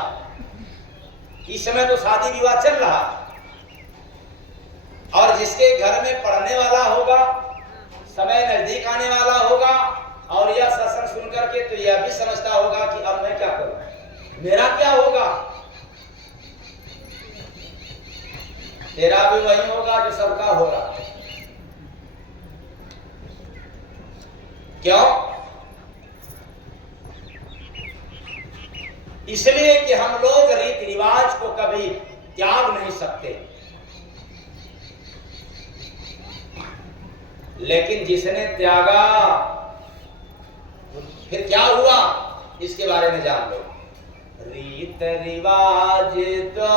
इस समय तो शादी विवाह चल रहा, और जिसके घर में पढ़ने वाला होगा, समय नजदीक आने वाला होगा, और यह सत्संग सुन करके तो यह भी समझता होगा कि अब मैं क्या करूं, मेरा क्या होगा। तेरा भी वही होगा जो सबका होगा। क्यों? इसलिए कि हम लोग रीति रिवाज को कभी त्याग नहीं सकते। लेकिन जिसने त्यागा फिर क्या हुआ, इसके बारे में जान लो। रीत रिवाज तो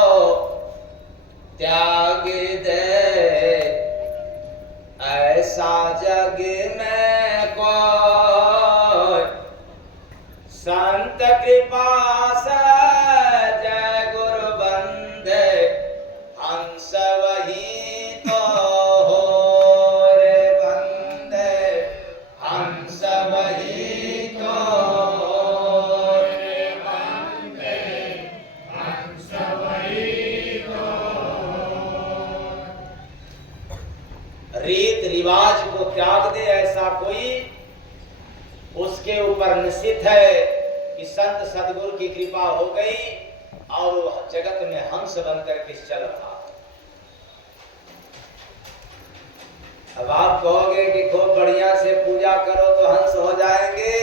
त्याग दे, ऐसा जग में कोई संत कृपा से जय गुरु बंदे, हंस वही तो हो रे बंदे, हंस वही तो हो रे बंदे, हंस वही तो। रीत रिवाज को त्याग दे ऐसा कोई, उसके ऊपर निश्चित है कि संत सदगुरु की कृपा हो गई और वो जगत में हंस बनकर के चल रहा। अब आप कहोगे कि खूब बढ़िया से पूजा करो तो हंस हो जाएंगे।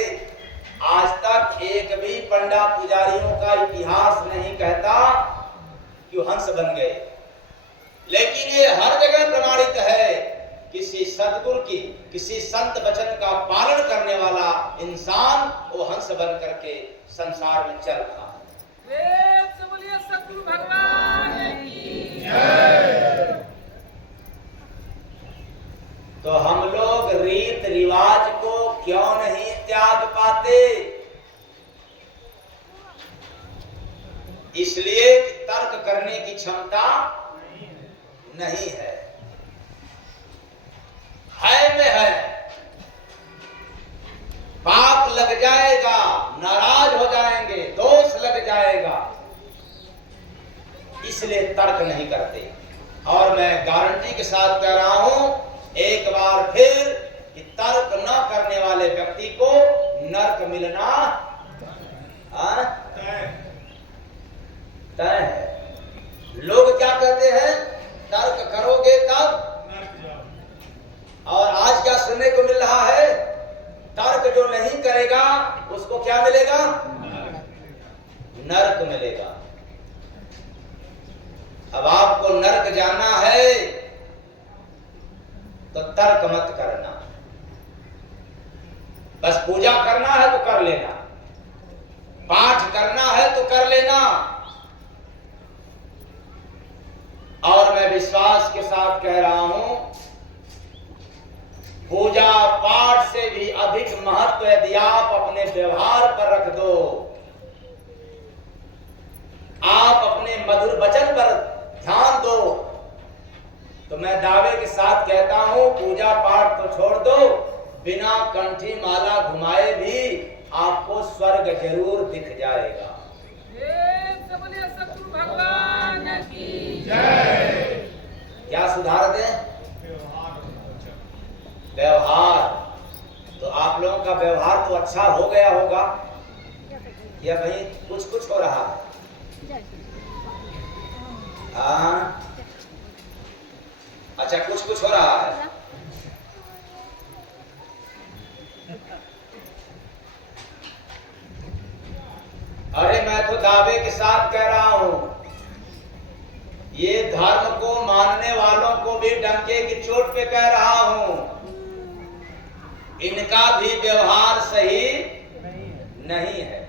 आज तक एक भी पंडा पुजारियों का इतिहास नहीं कहता कि हंस बन गए, लेकिन ये हर जगह प्रमाणित है। किसी सदगुरु की, किसी संत वचन का पालन करने वाला इंसान वो हंस बन करके संसार में चल रहा है। बोलिए सदगुरु भगवान की जय। तो हम लोग रीत रिवाज को क्यों नहीं त्याग पाते? इसलिए कि तर्क करने की क्षमता नहीं है। में है, पाप लग जाएगा, नाराज हो जाएंगे, दोष लग जाएगा, इसलिए तर्क नहीं करते। और मैं गारंटी के साथ कह रहा हूं एक बार फिर कि तर्क न करने वाले व्यक्ति को नरक मिलना तय है। लोग क्या कहते हैं, तर्क करोगे तब, और आज क्या सुनने को मिल रहा है, तर्क जो नहीं करेगा उसको क्या मिलेगा, नरक मिलेगा। अब आपको नरक जाना है तो तर्क मत करना, बस पूजा करना है तो कर लेना, पाठ करना है तो कर लेना। और मैं विश्वास के साथ कह रहा हूं, पूजा पाठ से भी अधिक महत्व यदि आप अपने व्यवहार पर रख दो, आप अपने मधुर वचन पर ध्यान दो, तो मैं दावे के साथ कहता हूं पूजा पाठ तो छोड़ दो, बिना कंठी माला घुमाए भी आपको स्वर्ग जरूर दिख जाएगा। भगवान की जय। क्या सुधार दें? व्यवहार। तो आप लोगों का व्यवहार तो अच्छा हो गया होगा या कहीं कुछ कुछ हो रहा है? हाँ, अच्छा, कुछ कुछ हो रहा है। अरे मैं तो दावे के साथ कह रहा हूं, ये धर्म को मानने वालों को भी डंके की चोट पे कह रहा हूं, इनका भी व्यवहार सही नहीं है।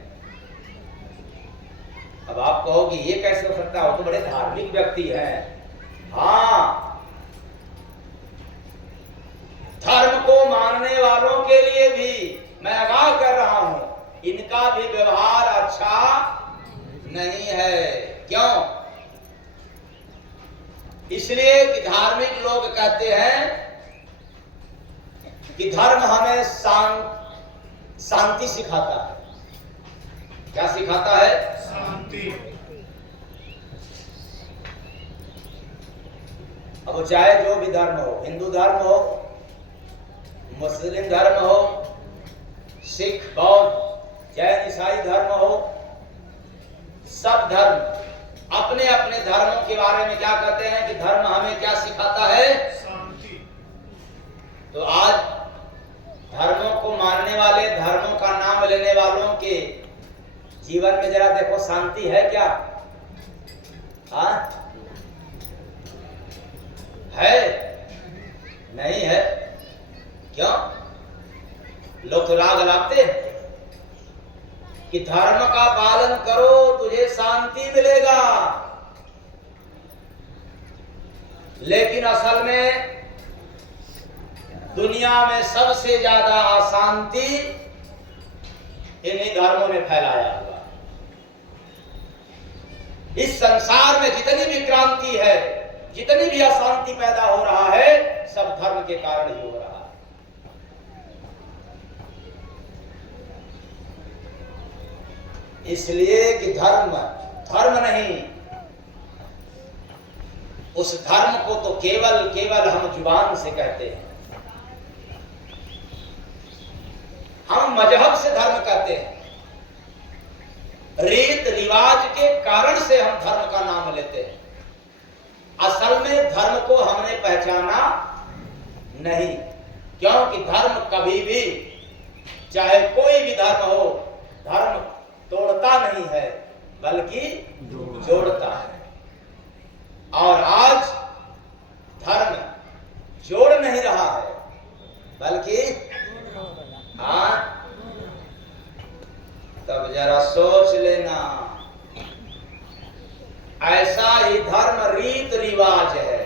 अब आप कहोगे ये कैसे हो सकता है, वो तो बड़े धार्मिक व्यक्ति हैं। हाँ, धर्म को मानने वालों के लिए भी मैं आगाह कर रहा हूं, इनका भी व्यवहार अच्छा नहीं है। क्यों? इसलिए कि धार्मिक लोग कहते हैं कि धर्म हमें शांति सिखाता है। क्या सिखाता है? शांति। अब चाहे जो भी धर्म हो, हिंदू धर्म हो, मुस्लिम धर्म हो, सिख, बौद्ध, जैन, ईसाई धर्म हो, सब धर्म अपने अपने धर्मों के बारे में क्या कहते हैं कि धर्म हमें क्या सिखाता है? शांति। तो आज धर्मों को मानने वाले, धर्मों का नाम लेने वालों के जीवन में जरा देखो, शांति है क्या? हाँ, है? नहीं है। क्यों? लोग तो लाग लाते हैं कि धर्म का पालन करो तुझे शांति मिलेगा, लेकिन असल में दुनिया में सबसे ज्यादा अशांति इन्हीं धर्मों में फैलाया हुआ। इस संसार में जितनी भी क्रांति है, जितनी भी अशांति पैदा हो रहा है, सब धर्म के कारण ही हो रहा है। इसलिए कि धर्म नहीं, उस धर्म को तो केवल हम जुबान से कहते हैं, हम मजहब से धर्म कहते हैं, रीत रिवाज के कारण से हम धर्म का नाम लेते हैं। असल में धर्म को हमने पहचाना नहीं, क्योंकि धर्म कभी भी, चाहे कोई भी धर्म हो, धर्म तोड़ता नहीं है बल्कि जोड़ता है। और आज धर्म जोड़ नहीं रहा है बल्कि तब जरा सोच लेना, ऐसा ही धर्म रीत रिवाज है।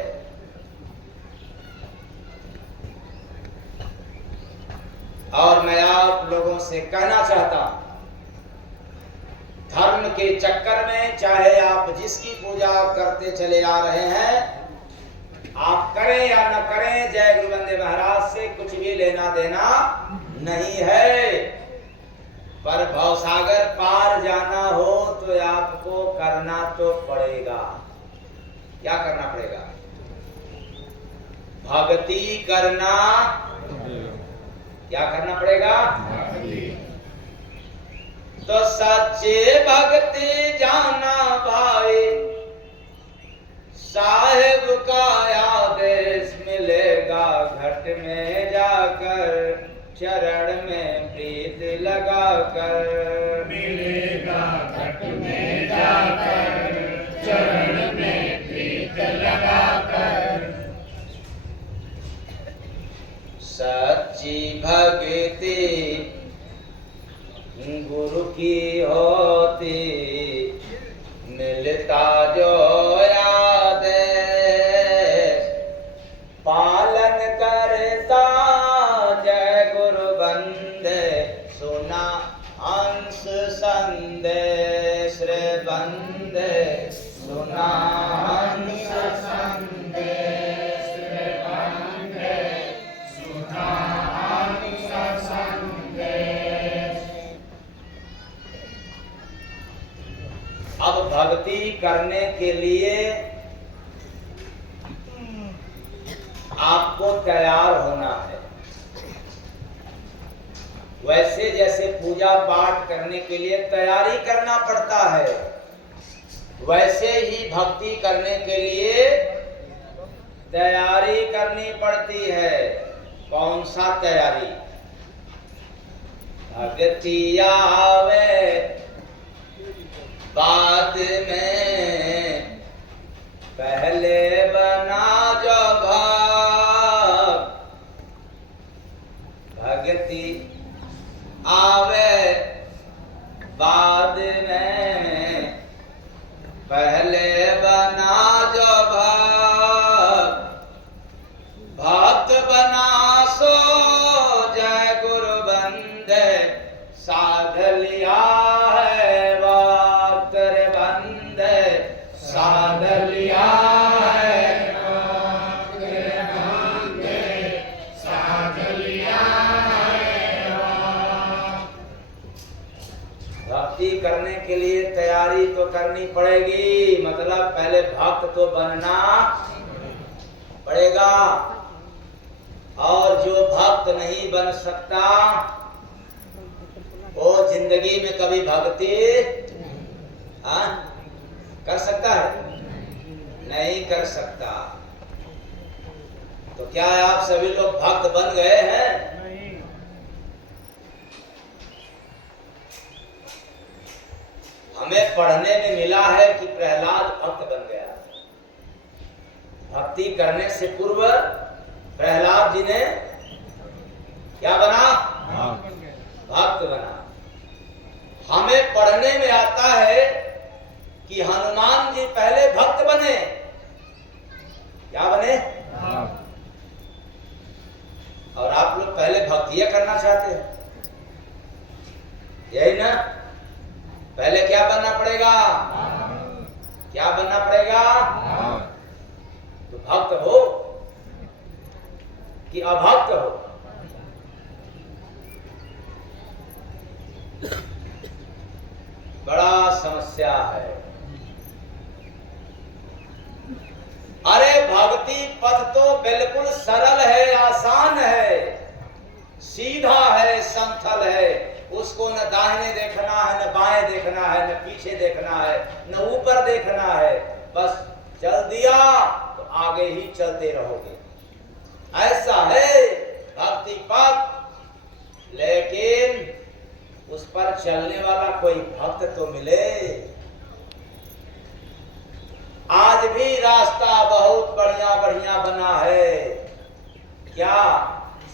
और मैं आप लोगों से कहना चाहता हूं, धर्म के चक्कर में चाहे आप जिसकी पूजा करते चले आ रहे हैं, आप करें या न करें, जय गुरु वंदे महाराज से कुछ भी लेना देना नहीं है। पर भवसागर पार जाना हो तो आपको करना तो पड़ेगा। क्या करना पड़ेगा? भक्ति करना। क्या करना पड़ेगा? तो सच्चे भक्ति जाना भाई, साहिब का आदेश मिलेगा। घट में जाकर चरण में प्रीत लगाकर मिलेगा। घट में जाकर चरण में प्रीत लगाकर। सच्ची भक्ति गुरु की होती, मिलता जो आदेश पालन करता। जय गुरु वंदे सुना हंस संदेश रे वंदे सुना हंस संदेश रे वंदे सुना हंस संदेश। अब भक्ति करने के लिए आपको तैयार होना है। वैसे जैसे पूजा पाठ करने के लिए तैयारी करना पड़ता है, वैसे ही भक्ति करने के लिए तैयारी करनी पड़ती है। कौन सा तैयारी? भक्ति आवे बाद में, पहले बना जो भाव। भगति आवे बाद में, पहले बना जो भक्त बना सो जय गुरु बंदे, साध लिया है वक्त रे बंदे, साध लिया है वक्त रे बंदे, साध लिया है वक्त। भक्ति करने के लिए तैयारी तो करनी पड़ेगी, मतलब पहले भक्त तो बनना पड़ेगा। और जो भक्त नहीं बन सकता वो जिंदगी में कभी भक्ति कर सकता है? नहीं कर सकता। तो क्या आप सभी लोग भक्त बन गए हैं? हमें पढ़ने में मिला है कि प्रहलाद भक्त बन गया। भक्ति करने से पूर्व प्रहलाद जी ने क्या बना? भक्त बना। हमें पढ़ने में आता है कि हनुमान जी पहले भक्त बने। क्या बने? और आप लोग पहले भक्तियां करना चाहते हैं, यही ना? पहले क्या बनना पड़ेगा? क्या बनना पड़ेगा? तो भक्त हो कि अभक्त हो? बड़ा समस्या है। अरे भक्ति पथ तो बिल्कुल सरल है, आसान है, सीधा है, समतल है। उसको न दाहिने देखना है, न बाएं देखना है, न पीछे देखना है, न ऊपर देखना है। बस चल दिया तो आगे ही चलते रहोगे। ऐसा है भक्ति पथ। लेकिन उस पर चलने वाला कोई भक्त तो मिले। आज भी रास्ता बहुत बढ़िया बढ़िया बना है। क्या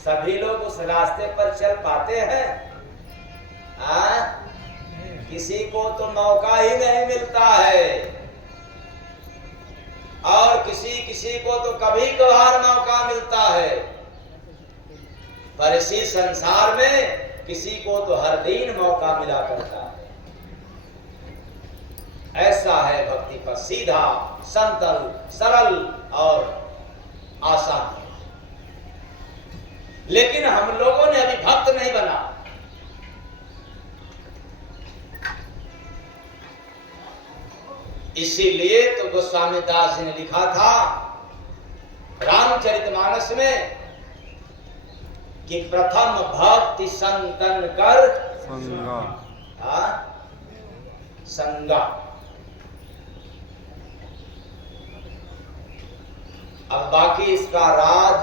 सभी लोग उस रास्ते पर चल पाते हैं? किसी को तो मौका ही नहीं मिलता है, और किसी को तो कभी कभार मौका मिलता है। पर इसी संसार में किसी को तो हर दिन मौका मिला करता है। ऐसा है भक्ति पर, सीधा, समतल, सरल और आसान। लेकिन हम लोगों ने अभी भक्त नहीं बना। इसीलिए तो गोस्वामी दास जी ने लिखा था रामचरितमानस में कि प्रथम भक्ति संतन कर संगा। अब बाकी इसका राज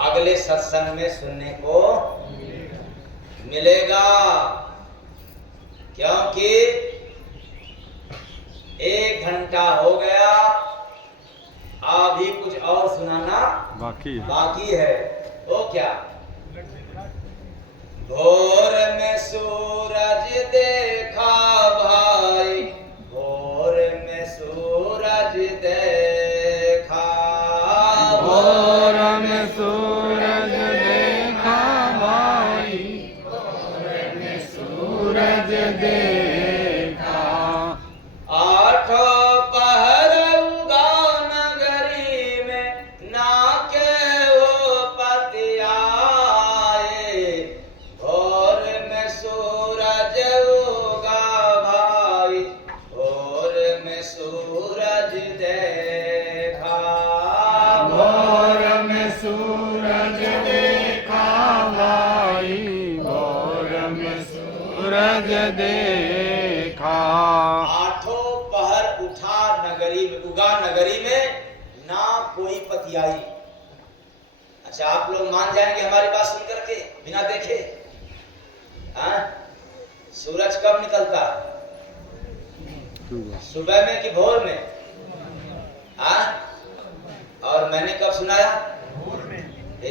अगले सत्संग में सुनने को मिलेगा, क्योंकि 1 घंटा हो गया, अभी कुछ और सुनाना बाकी है। वो क्या? भोर में सूरज देखा भाई, भोर में सूरज देखा, भोर में सूरज देखा भाई, भोर में सूरज देखा। आठों पहर उगा नगरी में, ना के वो पति आए, भोर में सूरज उगा भाई, भोर में सूरज देखा, भोर में सूरज देखा भाई, भोर में सूरज देखा। आठों पहर उठा नगरी में, उगा नगरी में, ना कोई पति आई। अच्छा, आप लोग मान जाएंगे हमारी बात सुन करके बिना देखे? सूरज कब निकलता है? सुबह में कि भोर में? और मैंने कब सुनाया?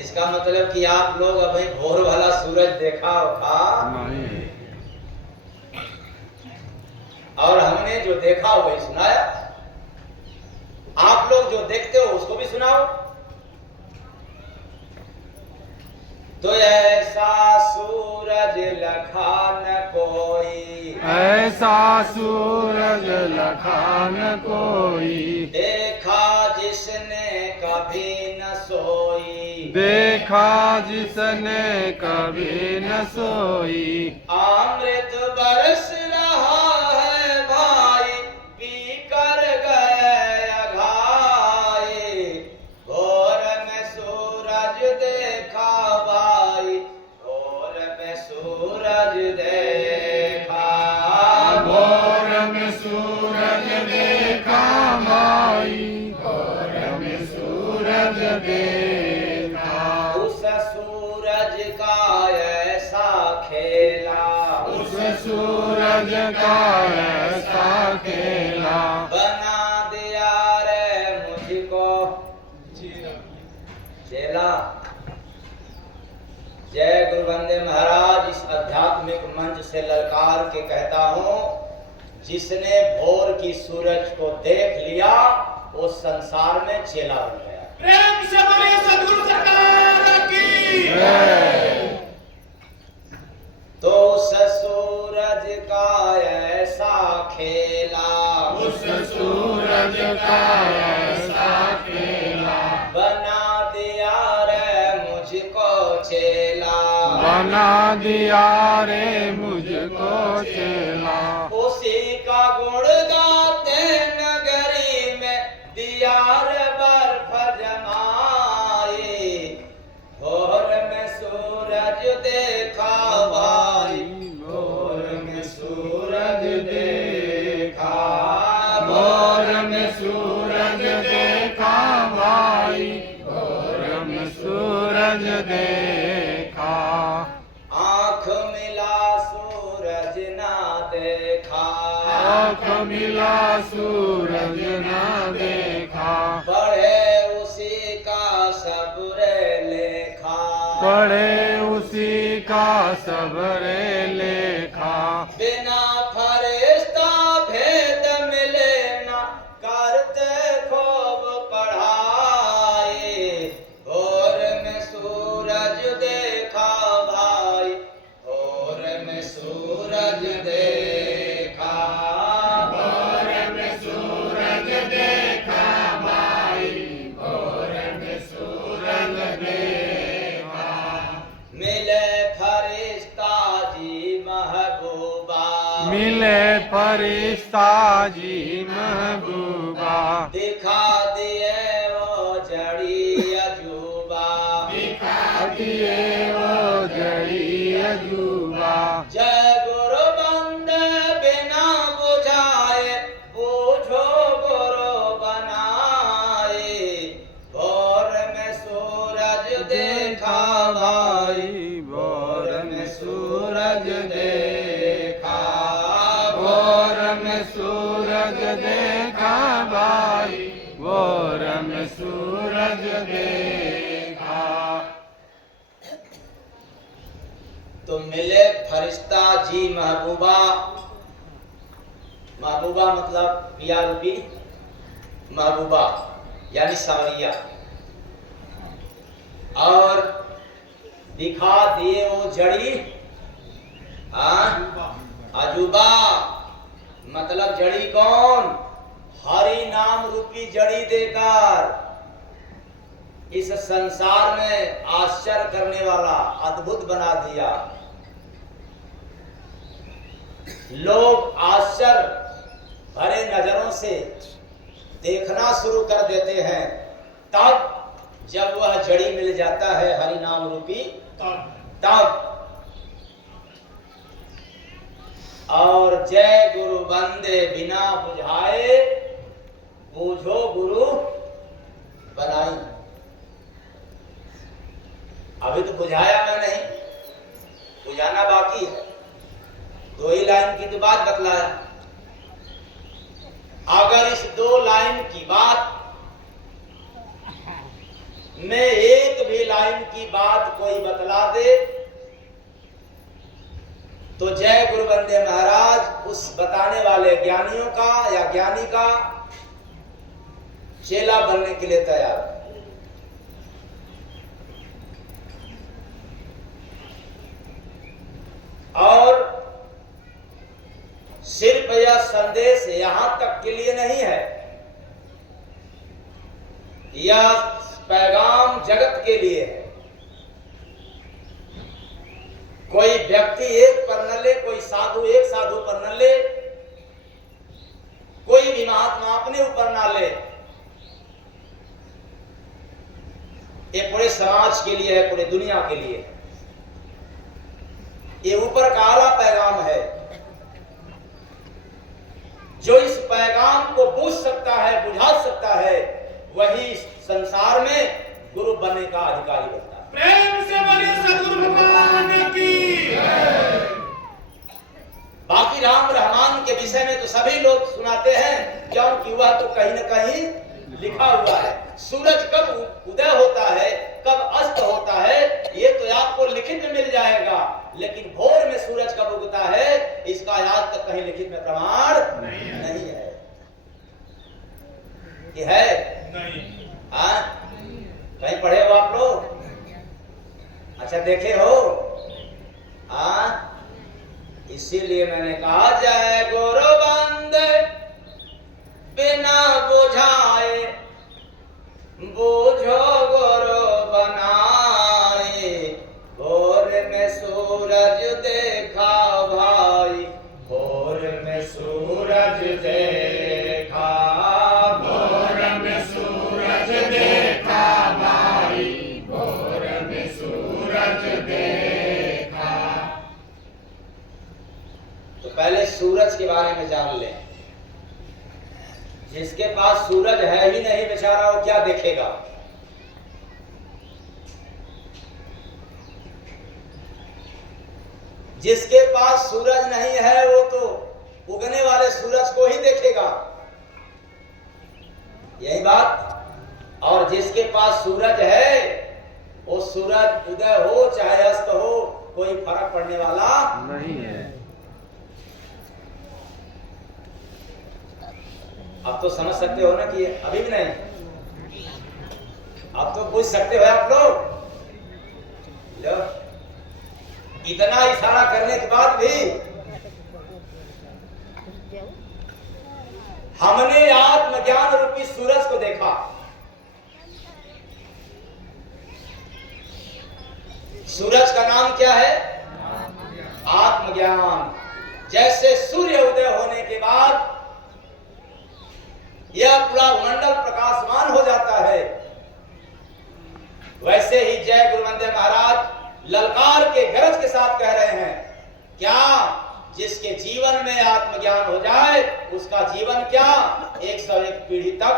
इसका मतलब कि आप लोग अभी भोर वाला सूरज देखा होगा नहीं। और हमने जो देखा वही सुनाया। आप लोग जो देखते हो उसको भी सुनाओ। तो ऐसा सूरज लखा न कोई, ऐसा सूरज लखा न कोई, देखा जिसने कभी न सोई, देखा जिसने कभी न सोई। अमृत बरस रहा है भाई, पी कर गए अघाए, भोर में सूरज देखा भाई, भोर में सूरज देखा, भोर में सूरज देखा भाई, भोर में सूरज देखा। उस सूरज का ऐसा खेला, उस सूरज का ऐसा खेला, बना दिया रे मुझको चेला। जय गुरु वंदे महाराज। इस आध्यात्मिक मंच से ललकार के कहता हूँ, जिसने भोर की सूरज को देख लिया वो संसार में चेला बन गया। प्रेम से बोलिए सदगुरु सरकार की। तो उस सूरज का ऐसा खेला, उस सूरज का ऐसा खेला, बना दिया रे मुझको चेला, बना दिया रे मुझको चेला। उसी का गुण गाते नगरी में दिया रे बर्फ जमाए, भोर में सूरज देखा भाई, भोर में सूरज देखा, भोर में सूरज देखा भाई, भोर में सूरज देखा। आँख मिला सूरज ना देखा, आँख मिला सूरज न देखा, पढ़े उसी का सबरे लेखा, पढ़े उसी का सबरे लेखा। बिना फरिश्ता भेद मिले ना करते खूब पढ़ाई, भोर में सूरज देखा भाई, भोर में सूरज देखा, भोर में सूरज देखा भाई, भोर में सूरज देखा। मिले फरिश्ता जी महबूबा, मिले फरिश्ता जी महबूबा, दिखा दिए वो जड़ी अजूबा, दिखा दिए वो जड़ी अजूबा। जय गुरु बंदे बिना बुझाए, बूझो गुरु बनाए, भोर में सूरज देखा भाई, भोर में सूरज देखा, भोर में सूरज देखा भाई, भोर में सूरज देखा। तो मिले फरिश्ता जी महबूबा, महबूबा मतलब पिया रूपी महबूबा यानी सावरिया, और दिखा दिए वो जड़ी अजूबा, मतलब जड़ी कौन? हरि नाम रूपी जड़ी देकर इस संसार में आश्चर्य करने वाला अद्भुत बना दिया। लोग आश्चर्य भरे नजरों से देखना शुरू कर देते हैं, तब जब वह जड़ी मिल जाता है हरि नाम रूपी, तब। और जय गुरु बंदे बिना बुझाए, बूझो गुरु बनाई। अभी तो बुझाया मैं नहीं, बुझाना बाकी है। 2 ही लाइन की तो बात बतलाया। अगर इस 2 लाइन की बात में एक भी लाइन की बात कोई बतला दे तो जय गुरु वंदे महाराज उस बताने वाले ज्ञानियों का या ज्ञानी का चेला बनने के लिए तैयार है। और सिर्फ यह संदेश यहां तक के लिए नहीं है, यह पैगाम जगत के लिए है। कोई व्यक्ति एक पर न ले, कोई साधु एक साधु पर न ले, कोई भी महात्मा अपने ऊपर ना ले, ये पूरे समाज के लिए है, पूरे दुनिया के लिए है। ये ऊपर का आला पैगाम है। जो इस पैगाम को बूझ सकता है, बुझा सकता है, वही संसार में गुरु बनने का अधिकारी बनता है। प्रेम से बोलिए सद्गुरु भगवान की। बाकी राम रहमान के विषय में तो सभी लोग सुनाते हैं, क्योंकि वह तो कहीं न कहीं लिखा हुआ है। सूरज कब उदय होता है, कब अस्त होता है, ये तो आपको लिखित में मिल जाएगा, लेकिन भोर में सूरज कब उगता है, इसका आज तक कहीं लिखित में प्रमाण नहीं है। ये है नहीं। हाँ, कहीं पढ़े हो आप लोग? अच्छा देखे हो? हाँ, इसीलिए मैंने कहा जय गुरु वंदे बिना बुझाए, बूझो गुरु बनाए, भोर में सूरज देखा भाई, भोर में सूरज देखा, भोर में सूरज देखा भाई, भोर में सूरज देखा। तो पहले सूरज के बारे में जान लें। जिसके पास सूरज है ही नहीं बेचारा, वो क्या देखेगा? जिसके पास सूरज नहीं है वो तो उगने वाले सूरज को ही देखेगा, यही बात। और जिसके पास सूरज है वो सूरज उदय हो चाहे अस्त हो, कोई फर्क पड़ने वाला नहीं है। अब तो समझ सकते हो ना कि अभी भी नहीं, अब तो पूछ सकते हो आप लोग। लो, इतना इशारा करने के बाद भी हमने आत्मज्ञान रूपी सूरज को देखा। सूरज का नाम क्या है? आत्मज्ञान। जैसे सूर्य उदय होने के बाद यह पूरा मंडल प्रकाशमान हो जाता है, वैसे ही जय गुरु वंदे महाराज ललकार के गरज के साथ कह रहे हैं, क्या जिसके जीवन में आत्मज्ञान हो जाए उसका जीवन क्या 101 पीढ़ी तक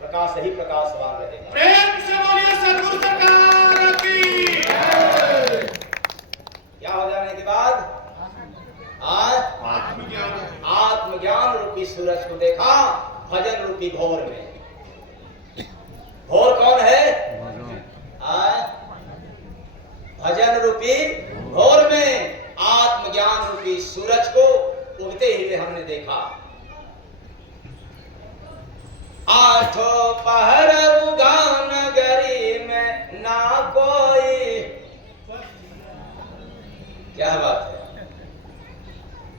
प्रकाश ही प्रकाशवान रहेगा। प्रेम से बोलिए सद्गुरु सरकार की। क्या हो जाने के बाद? आत्मज्ञान रूपी सूरज को देखा भजन रूपी भोर में। भोर कौन है? भजन रूपी भोर में आत्मज्ञान रूपी सूरज को उगते हुए हमने देखा। आठों पहर उगा नगरी में ना कोई, क्या बात है।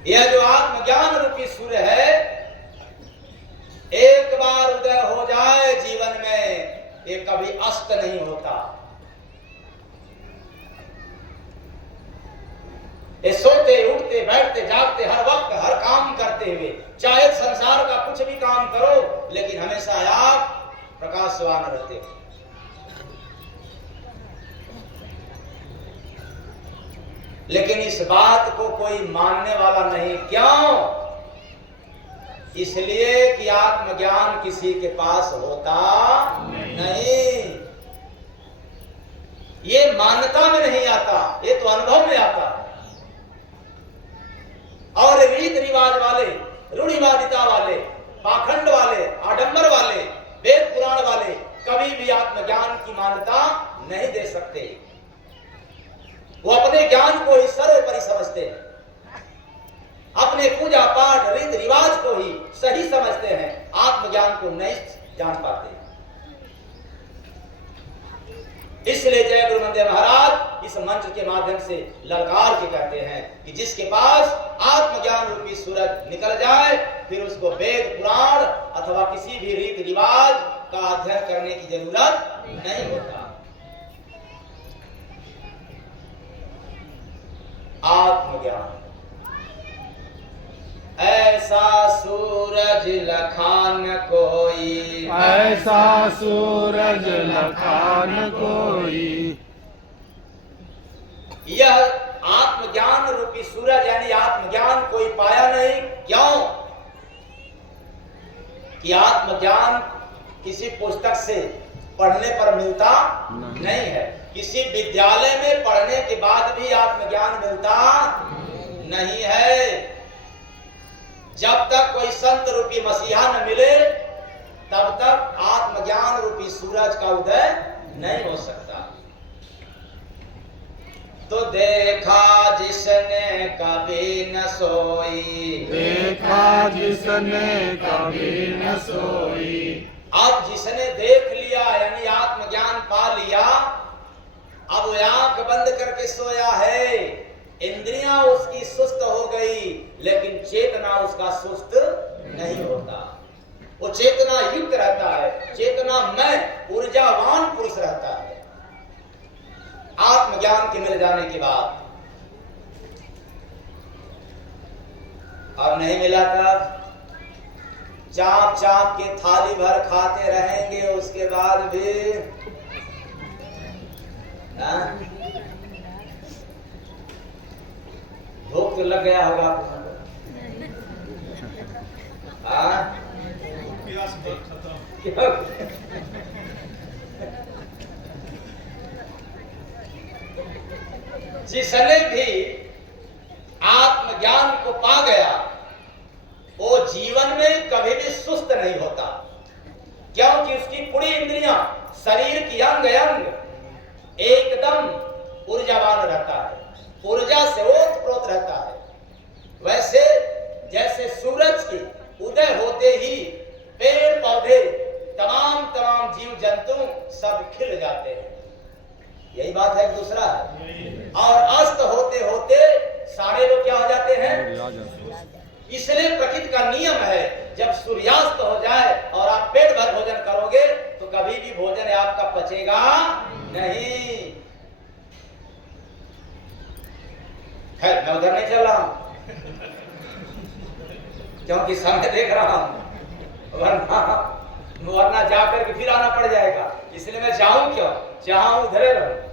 यह जो आत्मज्ञान रूपी सूर्य है, एक बार उदय हो जाए जीवन में, ये कभी अस्त नहीं होता। ये सोते उठते बैठते जागते हर वक्त हर काम करते हुए, चाहे संसार का कुछ भी काम करो, लेकिन हमेशा आप प्रकाशवान रहते हो। लेकिन इस बात को कोई मानने वाला नहीं। क्यों? इसलिए कि आत्मज्ञान किसी के पास होता नहीं। ये मान्यता में नहीं आता, ये तो अनुभव में आता है। और रीत रिवाज वाले, रूढ़िवादिता वाले, पाखंड वाले, आडंबर वाले, वेद पुराण वाले कभी भी आत्मज्ञान की मान्यता नहीं दे सकते। वो अपने ज्ञान को ही सर्वोपरि समझते हैं, अपने पूजा पाठ रीति रिवाज को ही सही समझते हैं, आत्मज्ञान को नहीं जान पाते। इसलिए जय गुरु मंदिर महाराज इस मंच के माध्यम से ललकार के कहते हैं कि जिसके पास आत्मज्ञान रूपी सूरज निकल जाए, फिर उसको वेद पुराण अथवा किसी भी रीति रिवाज का अध्ययन करने की जरूरत नहीं होता। आत्मज्ञान ऐसा सूरज लखान कोई, ऐसा सूरज लखान कोई। यह आत्मज्ञान रूपी सूरज यानी आत्मज्ञान कोई पाया नहीं। क्यों? कि आत्मज्ञान किसी पुस्तक से पढ़ने पर मिलता नहीं है, किसी विद्यालय में पढ़ने के बाद भी आत्मज्ञान मिलता नहीं है। जब तक कोई संत रूपी मसीहा न मिले तब तक आत्मज्ञान रूपी सूरज का उदय नहीं हो सकता। तो देखा जिसने कभी न सोई, देखा जिसने कभी न सोई। अब जिसने देख लिया यानी आत्मज्ञान पा लिया, अब वो आंख बंद करके सोया है, इंद्रियां उसकी सुस्त हो गई, लेकिन चेतना उसका सुस्त नहीं होता। वो चेतना युक्त रहता है, चेतना में ऊर्जावान पुरुष रहता है। आत्मज्ञान के मिल जाने के बाद अब नहीं मिला तब चाप चाप के थाली भर खाते रहेंगे, उसके बाद भी भूख तो लग गया होगा आपको। जिसने भी आत्मज्ञान को पा गया वो जीवन में कभी भी सुस्त नहीं होता, क्योंकि उसकी पूरी इंद्रियां, शरीर की अंग अंग एकदम ऊर्जावान रहता है, ऊर्जा से ओतप्रोत रहता है। वैसे जैसे सूरज के उदय होते ही पेड़ पौधे तमाम जीव जंतु सब खिल जाते हैं, यही बात है। दूसरा है और अस्त होते होते सारे लोग क्या हो जाते हैं। इसलिए प्रकृति का नियम है, जब सूर्यास्त हो जाए और आप पेट भर भोजन करोगे तो कभी भी भोजन आपका पचेगा नहीं। खैर मैं उधर नहीं चल रहा हूं क्योंकि समय देख रहा हूं, वरना जाकर के फिर आना पड़ जाएगा। इसलिए मैं जाऊं क्यों, जहां उधरे रहूं।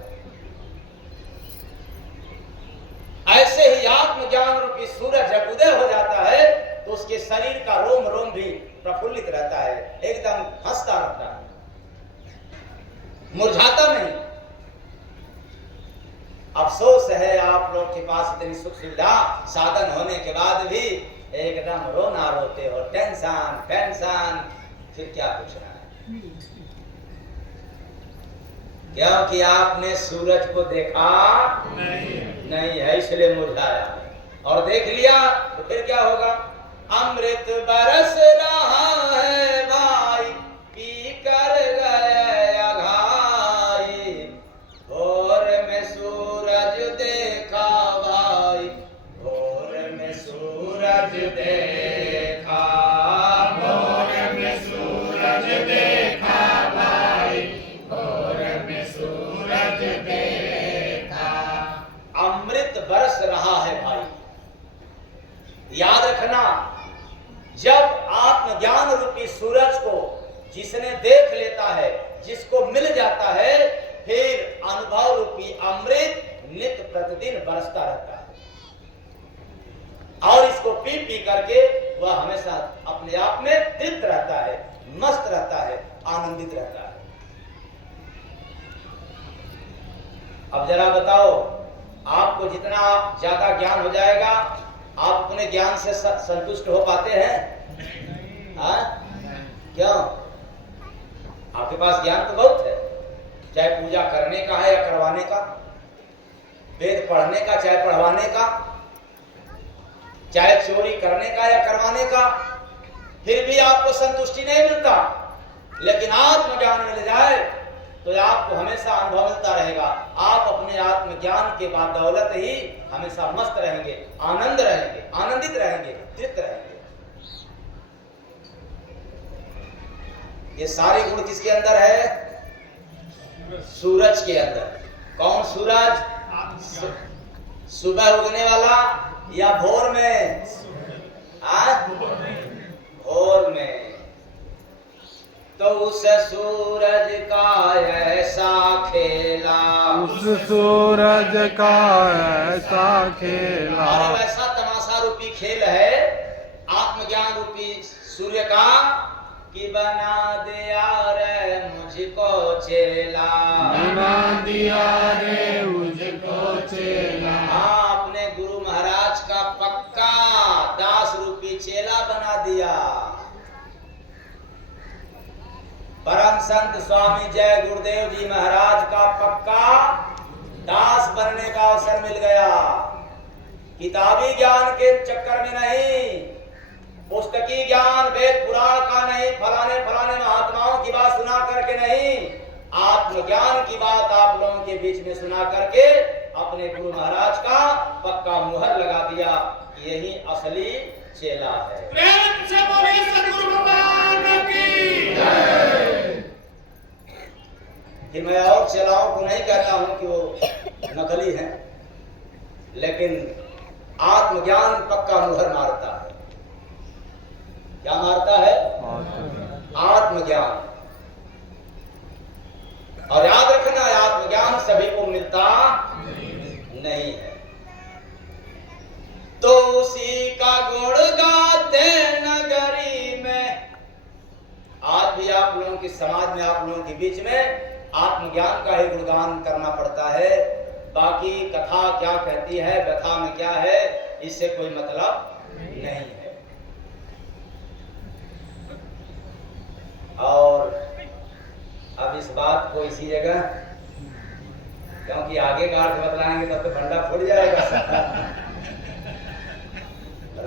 ऐसे ही आत्मज्ञान रूपी सूरज जब उदय हो जाता है तो उसके शरीर का रोम रोम भी प्रफुल्लित रहता है, एकदम हंसता रहता है, मुरझाता नहीं। अफसोस है आप लोग के पास इतनी सुख सुविधा साधन होने के बाद भी एकदम रोना रोते हो, टेंशन टेंशन, फिर क्या पूछना है। क्योंकि आपने सूरज को देखा नहीं है, इसलिए मुरझाया। और देख लिया तो फिर क्या होगा। अमृत बरस रहा है भाई, पी कर गए अघाई, भोर में सूरज देखा भाई, भोर में सूरज देखा, भोर में सूरज देखा भाई, भोर में सूरज देखा। अमृत बरस रहा है भाई। याद रखना, जब आत्मज्ञान रूपी सूरज को जिसने देख लेता है, जिसको मिल जाता है, फिर अनुभव रूपी अमृत नित्य प्रतिदिन बरसता रहता है और इसको पी पी करके वह हमेशा अपने आप में तृप्त रहता है, मस्त रहता है, आनंदित रहता है। अब जरा बताओ, आपको जितना ज्यादा ज्ञान हो जाएगा आप अपने ज्ञान से संतुष्ट हो पाते हैं? क्यों? आपके पास ज्ञान तो बहुत है, चाहे पूजा करने का है या करवाने का, वेद पढ़ने का चाहे पढ़वाने का, चाहे चोरी करने का या करवाने का, फिर भी आपको संतुष्टि नहीं मिलता। लेकिन आत्मज्ञान मिल जाए तो आपको हमेशा अनुभव मिलता रहेगा। आप अपने आत्मज्ञान के बाद दौलत ही हमेशा मस्त रहेंगे, आनंद रहेंगे, आनंदित रहेंगे, तृप्त रहेंगे। ये सारे गुण किसके अंदर है? सूरज के अंदर। कौन सूरज? सुबह उगने वाला या भोर में? भोर में। तो उस सूरज का ऐसा खेला, उस सूरज का ऐसा खेला, और वैसा तमाशा रूपी खेल है आत्मज्ञान रूपी सूर्य का, कि बना दिया रे मुझको चेला, बना दिया रे मुझको चेला। हाँ, अपने गुरु महाराज का पक्का दास रूपी चेला बना दिया। परम संत स्वामी जय गुरुदेव जी महाराज का पक्का दास बनने का अवसर मिल गया। किताबी ज्ञान के चक्कर में नहीं, पुस्तकी ज्ञान वेद पुराण का नहीं, फलाने फलाने महात्माओं की बात सुना करके नहीं, आत्मज्ञान की बात आप लोगों के बीच में सुना करके अपने गुरु महाराज का पक्का मुहर लगा दिया। यही असली चेला है। प्रेम से बोलिए सद्गुरु भगवान की जय। कि मैं और चेलाओं को नहीं कहता हूं कि वो नकली हैं, लेकिन आत्मज्ञान पक्का मुहर मारता है। क्या मारता है? आत्मज्ञान। और याद रखना, आत्मज्ञान सभी को मिलता नहीं है। तो उसी का गुण गाते नगरी में। आज भी आप लोगों के समाज में, आप लोगों के बीच में आत्मज्ञान का ही गुणगान करना पड़ता है। बाकी कथा क्या कहती है, व्यथा में क्या है, इससे कोई मतलब नहीं है। और अब इस बात को इसी जगह, क्योंकि आगे का अर्थ बतलाएंगे तब तो भंडा फूट जाएगा।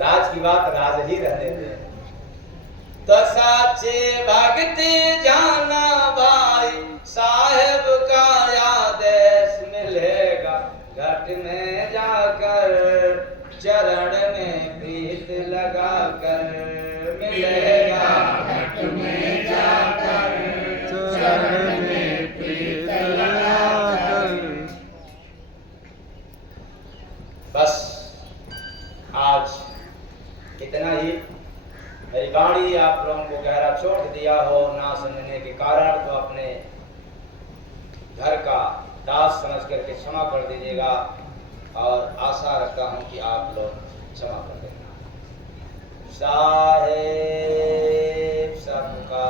राज की बात राज ही रहने दे। तो साचे भक्ति जाना भाई, साहेब का आदेश मिलेगा। घट में जाकर चरण में प्रीत लगा कर मिलेगा। घट में जाकर चरण में प्रीत लगा कर। बस आज इतना ही। मेरी गाड़ी आप लोगों को गहरा चोट दिया हो ना सुनने के कारण, तो अपने घर का दास समझ करके क्षमा कर दीजिएगा, और आशा रखता हूं कि आप लोग क्षमा कर देना। साहेब सबका